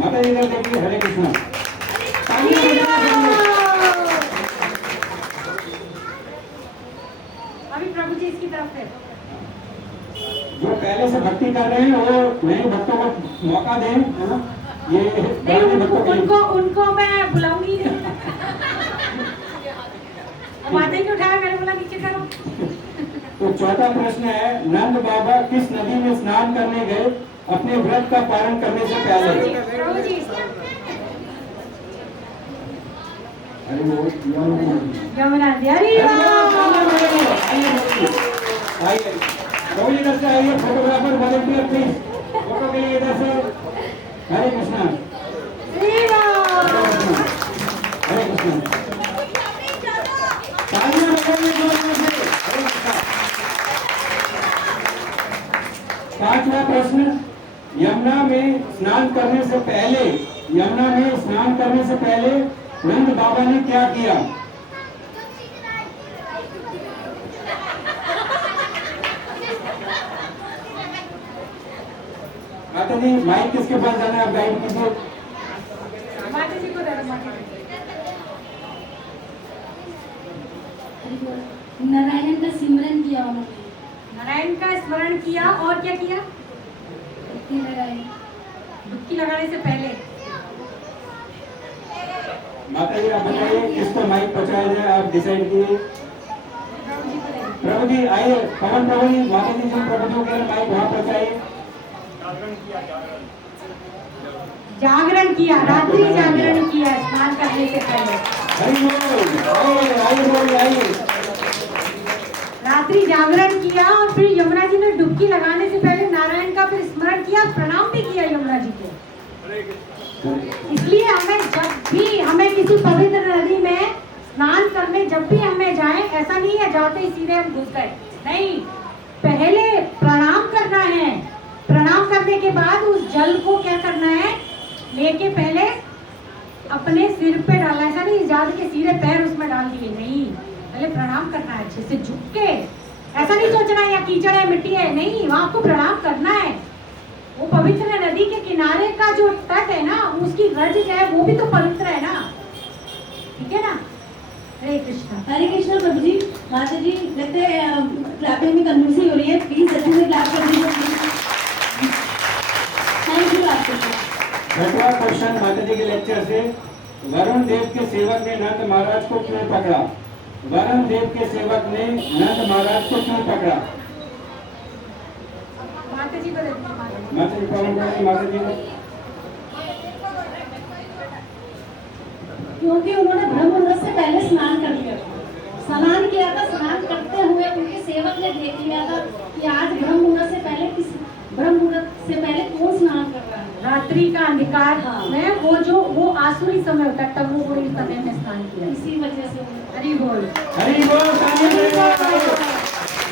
माता जी इधर देखिए। हरे कृष्णा। अभी प्रभु जी इसकी तरफ से जो पहले से भक्ति कर रहे हैं वो नए भक्तों को मौका दें, है ना? ये नहीं, पुराने भक्तों के लिए। उनको मैं बुलाऊंगी। माता जी ने उठाया, मैंने बोला नीचे करो। तो चौथा प्रश्न है, नंद बाबा किस नदी में स्नान करने गए अपने व्रत का पारण करने से पहले? प्रभु जी अरे वो यमुना जी। अरे आइए प्रभु जी इधर से आइए। फोटोग्राफर वॉलंटियर प्लीज फोटो के लिए इधर से। हरे कृष्णा। हरे कृष्णा। तालियां बजाइए जोर से। हरे कृष्णा। पांचवा प्रश्न, यमुना में स्नान करने से पहले नंद बाबा ने क्या किया? माता जी माइक किसके पास जाना है, आप गाइड कीजिए। माता जी को दे दो। माता जी नारायण का सिमरन किया उन्होंने। नारायण का स्मरण किया। और क्या किया? डुबकी लगाई। डुबकी लगाने से पहले। माता जी आप बताइए किसको माइक पहुंचाया जाए, आप डिसाइड कीजिए। प्रभु जी आइए। पवन प्रभु जी, माता जी प्रभु जी के माइक वहाँ पहुंचाइए। जागरण किया, रात्रि जागरण किया स्नान करने से पहले। आइए। रात्रि जागरण किया और फिर यमुना जी ने डुबकी लगाने से पहले नारायण का फिर स्मरण किया, प्रणाम भी किया यमुना जी को। इसलिए हमें किसी पवित्र नदी में स्नान करने जब भी हमें जाएं, ऐसा नहीं है जाते ही सीधे हम घुस गए, नहीं, पहले प्रणाम करना है। प्रणाम करने के बाद उस जल को क्या करना है, लेके पहले अपने सिर पे डालना। ऐसा नहीं ज्यादा के सीधे पैर उसमें डाल दिए, नहीं, पहले प्रणाम करना है अच्छे से झुक के। ऐसा नहीं सोचना है या कीचड़ है मिट्टी है, नहीं, वहां आपको प्रणाम करना है। वो पवित्र नदी के किनारे का जो तट है ना, उसकी रज जो है वो भी तो पवित्र है ना, ठीक है ना। हरे कृष्णा। हरे कृष्णा प्रभु जी। माता जी लगता है क्लैपिंग में कंजूसी हो रही है, प्लीज अच्छे से क्लैप कर दीजिए। थैंक यू आपको। छठवां क्वेश्चन माता जी के लेक्चर से, वरुण देव के सेवक ने नंद महाराज को क्यों पकड़ा? वरुण देव के सेवक ने नंद महाराज को क्यों पकड़ा? माता जी को माता जी पवन माता जी को। क्योंकि उन्होंने ब्रह्म मुहूर्त से पहले स्नान कर लिया, स्नान किया था। स्नान करते हुए उनके सेवक ने देख लिया था कि आज ब्रह्म मुहूर्त से पहले कौन स्नान कर रहा है। रात्रि का अंधकार में वो आसुरी समय होता है, तब वो पूरी समय में स्नान किया, इसी वजह से हरि बोल। हरि बोल।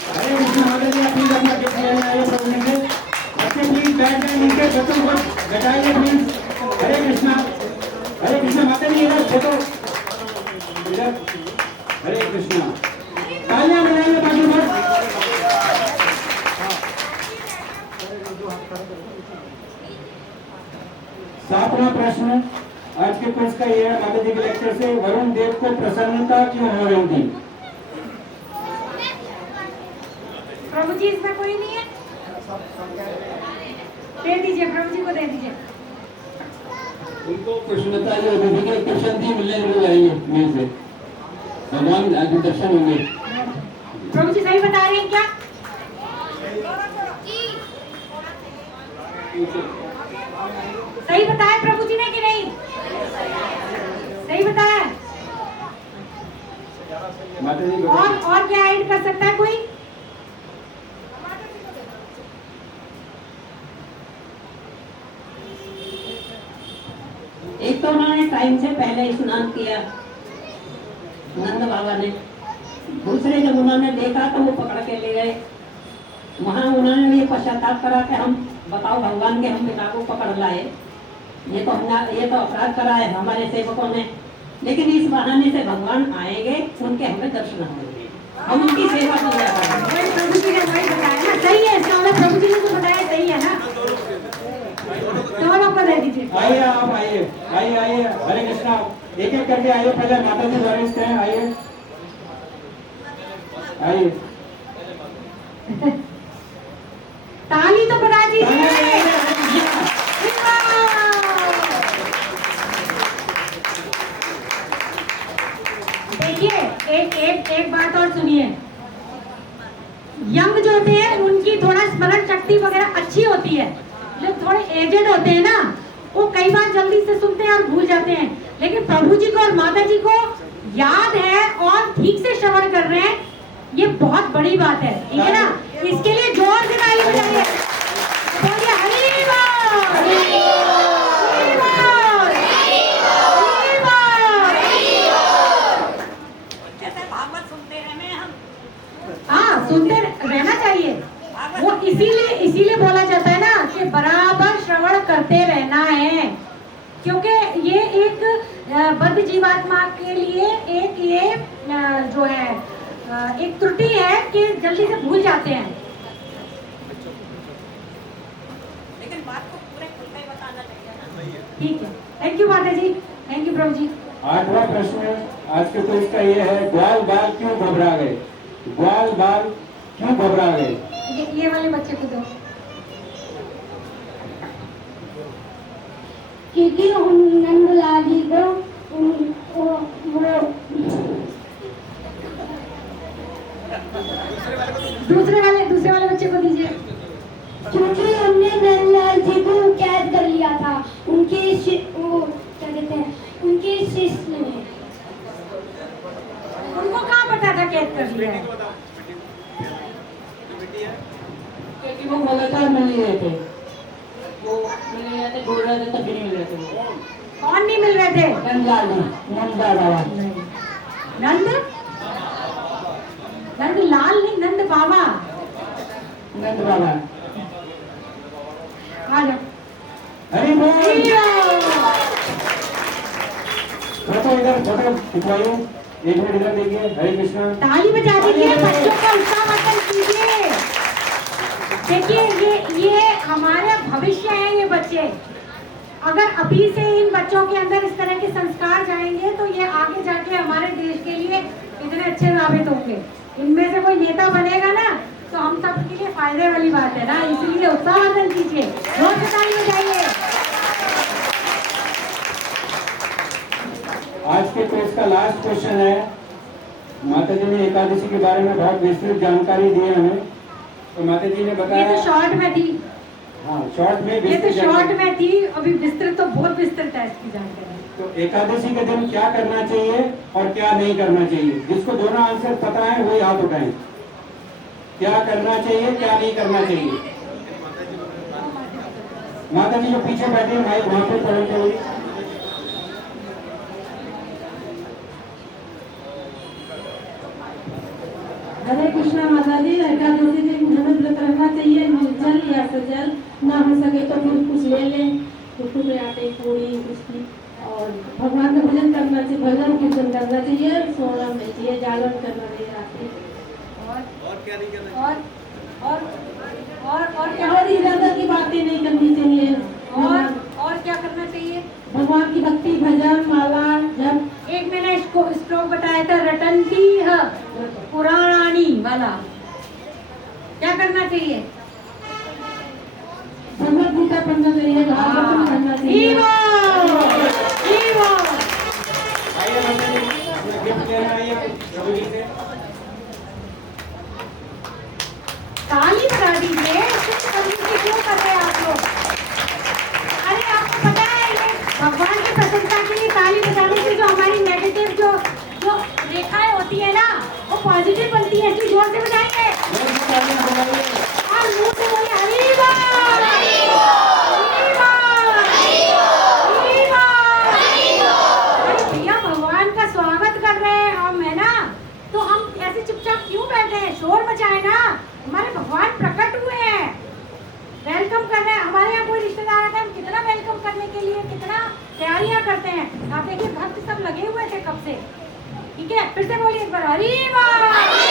हरे कृष्ण। माता जी अपनी अपना गिफ्ट लेने आइए प्रभु जी से। बच्चे प्लीज बैठ जाए नीचे, बच्चों को बैठाइए प्लीज। हरे कृष्णा। हरे कृष्णा। माता जी इधर फोटो इधर। हरे कृष्णा। तालियां बजाइए बाकी बात। सातवां प्रश्न आज के क्विज का ये है माता जी के लेक्चर से, वरुण देव को प्रसन्नता क्यों हो रही थी? प्रभु जी इसमें कोई नहीं है, दे दीजिए, प्रभु जी को दे दीजिए। उनको प्रसन्नता जो होगी, कृष्ण जी मिलने मिल जाएंगे मेरे से, भगवान आज दर्शन होंगे। प्रभु जी सही बता रहे हैं क्या? सही बताया प्रभु जी ने कि नहीं? सही बताया। माता जी और क्या ऐड कर सकता है कोई? एक तो उन्होंने टाइम से पहले स्नान किया नंद बाबा ने, दूसरे जब उन्होंने देखा तो वो पकड़ के ले गए वहां। उन्होंने भी पश्चाताप करा कि हम बताओ भगवान के हम पिता को पकड़ लाए, ये तो अपराध करा है हमारे सेवकों ने, लेकिन इस बहाने से भगवान आएंगे, उनके हमें दर्शन होंगे, हम उनकी सेवा किया करेंगे। वही प्रभु जी ने वही बताया ना, सही है, इसका मतलब प्रभु जी ने जो बताया सही है ना, दोनों को दे दीजिए। आइए आप आइए आइए आइए, हरे कृष्णा, एक एक करके आइए, पहले माता जी वरिष्ठ हैं, आइए आइए। ताली तो बजा दीजिए। देखिए एक बात और सुनिए, यंग जो होते हैं उनकी थोड़ा स्मरण शक्ति वगैरह अच्छी होती है, जो थोड़े एजेड होते हैं ना वो कई बार जल्दी से सुनते हैं और भूल जाते हैं, लेकिन प्रभु जी को और माता जी को याद है और ठीक से श्रवण कर रहे हैं, ये बहुत बड़ी बात है, ठीक है ना। इसके लिए जोर से ताली बजाइए, बोलिए हरि बोल, हरि बोल, हरि बोल। जैसे भागवत सुनते रहने हम, हाँ सुनते रहना चाहिए, वो इसीलिए बोला जाता है ना कि बराबर श्रवण करते रहना है, क्योंकि ये एक बद्ध जीवात्मा के लिए एक ये जो है एक त्रुटि है कि जल्दी से भूल जाते हैं। लेकिन बात को पूरे खुल के बताना चाहिए ना। ठीक है, थैंक यू माता जी, थैंक यू प्रभु जी। 8वां प्रश्न आज के तो इसका ये है, ग्वाल बाल क्यों घबरा गए? ग्वाल बाल क्यों घबरा गए? ये वाले बच्चे को दो। क्योंकि नंदलाल जी को वो दूसरे वाले बच्चे को दीजिए। क्योंकि हमने नंदलाल जी को कैद कर लिया था, उनके वो क्या कहते हैं, उनके शिष्य ने। उनको कहाँ पता था कैद कर लिया है? क्योंकि वो लगातार मिल रहे थे, वो मिल रहे थे, बोल रहे थे, तब भी नहीं मिल रहे थे। कौन नहीं मिल रहे थे? नंदलाल जी, नंदा बाबा, नंद लाल नहीं, नंद बाबा। नंद बाबा। आ जाओ। हरि बोल। फोटो इधर, फोटो दिखवाइए, 1 मिनट इधर देखिए। हरे कृष्णा, ताली बजा दीजिए, बच्चों का उत्साहवर्धन कीजिए। देखिए ये हमारे भविष्य है, ये बच्चे अगर अभी से इन बच्चों के अंदर इस तरह के संस्कार जाएंगे तो ये आगे जाके हमारे देश के लिए इतने अच्छे साबित होंगे। इनमें से कोई नेता बनेगा ना तो हम सब के लिए फायदे वाली बात है ना, इसलिए उत्साहवर्धन कीजिए, जोर से ताली बजाइए। आज के कोर्स का लास्ट क्वेश्चन है। माता जी ने एकादशी के बारे में बहुत विस्तृत जानकारी दी है हमें, तो माता जी ने ये बताया, तो शॉर्ट में थी, हाँ शॉर्ट में ये तो विस्तृत शॉर्ट जानकारी। में थी, अभी विस्तृत तो बहुत विस्तृत है इसकी जानकारी। तो एकादशी के दिन क्या करना चाहिए और क्या नहीं करना चाहिए? जिसको दोनों आंसर पता है वही हाथ उठाएं। क्या करना चाहिए, क्या नहीं करना चाहिए? माता जी जो पीछे बैठे हैं भाई, वहां पे पहुंचे हुई। हरे कृष्णा माता जी, एकादशी दिन हमें व्रत रहना चाहिए, निर्जल या सजल, ना हो सके तो कुछ ले लें, कुछ आटे पूरी कुछ भी, और भगवान का भजन करना चाहिए, भजन कीर्तन करना चाहिए, सोना नहीं चाहिए, जागरण करना चाहिए रात में। और क्या नहीं करना? और क्या और इरादा की बातें नहीं करनी चाहिए, और क्या करना चाहिए? भगवान की भक्ति, भजन, माला जप। एक मैंने इसको श्लोक बताया था, रटंती है पुराणानी वाला, क्या करना चाहिए? भगवत गीता पढ़ना चाहिए, भागवत पढ़ना चाहिए। ईवो। आइए माता जी, गिफ्ट लेना आइए प्रभु जी से। ताली बजा दीजिए, क्यों कर रहे हैं आप लोग? अरे आपको पता है ये भगवान की प्रशंसा के लिए ताली बजाने से जो हमारी नेगेटिव जो रेखाएं होती है ना वो पॉजिटिव बनती है, इसलिए जोर से बजाएंगे और मुंह से बोलिए हरि बोल, हरि बोल, हरि बोल, हरि बोल। सब लगे हुए थे कब से। ठीक है, फिर से बोलिए एक बार, हरी वाह।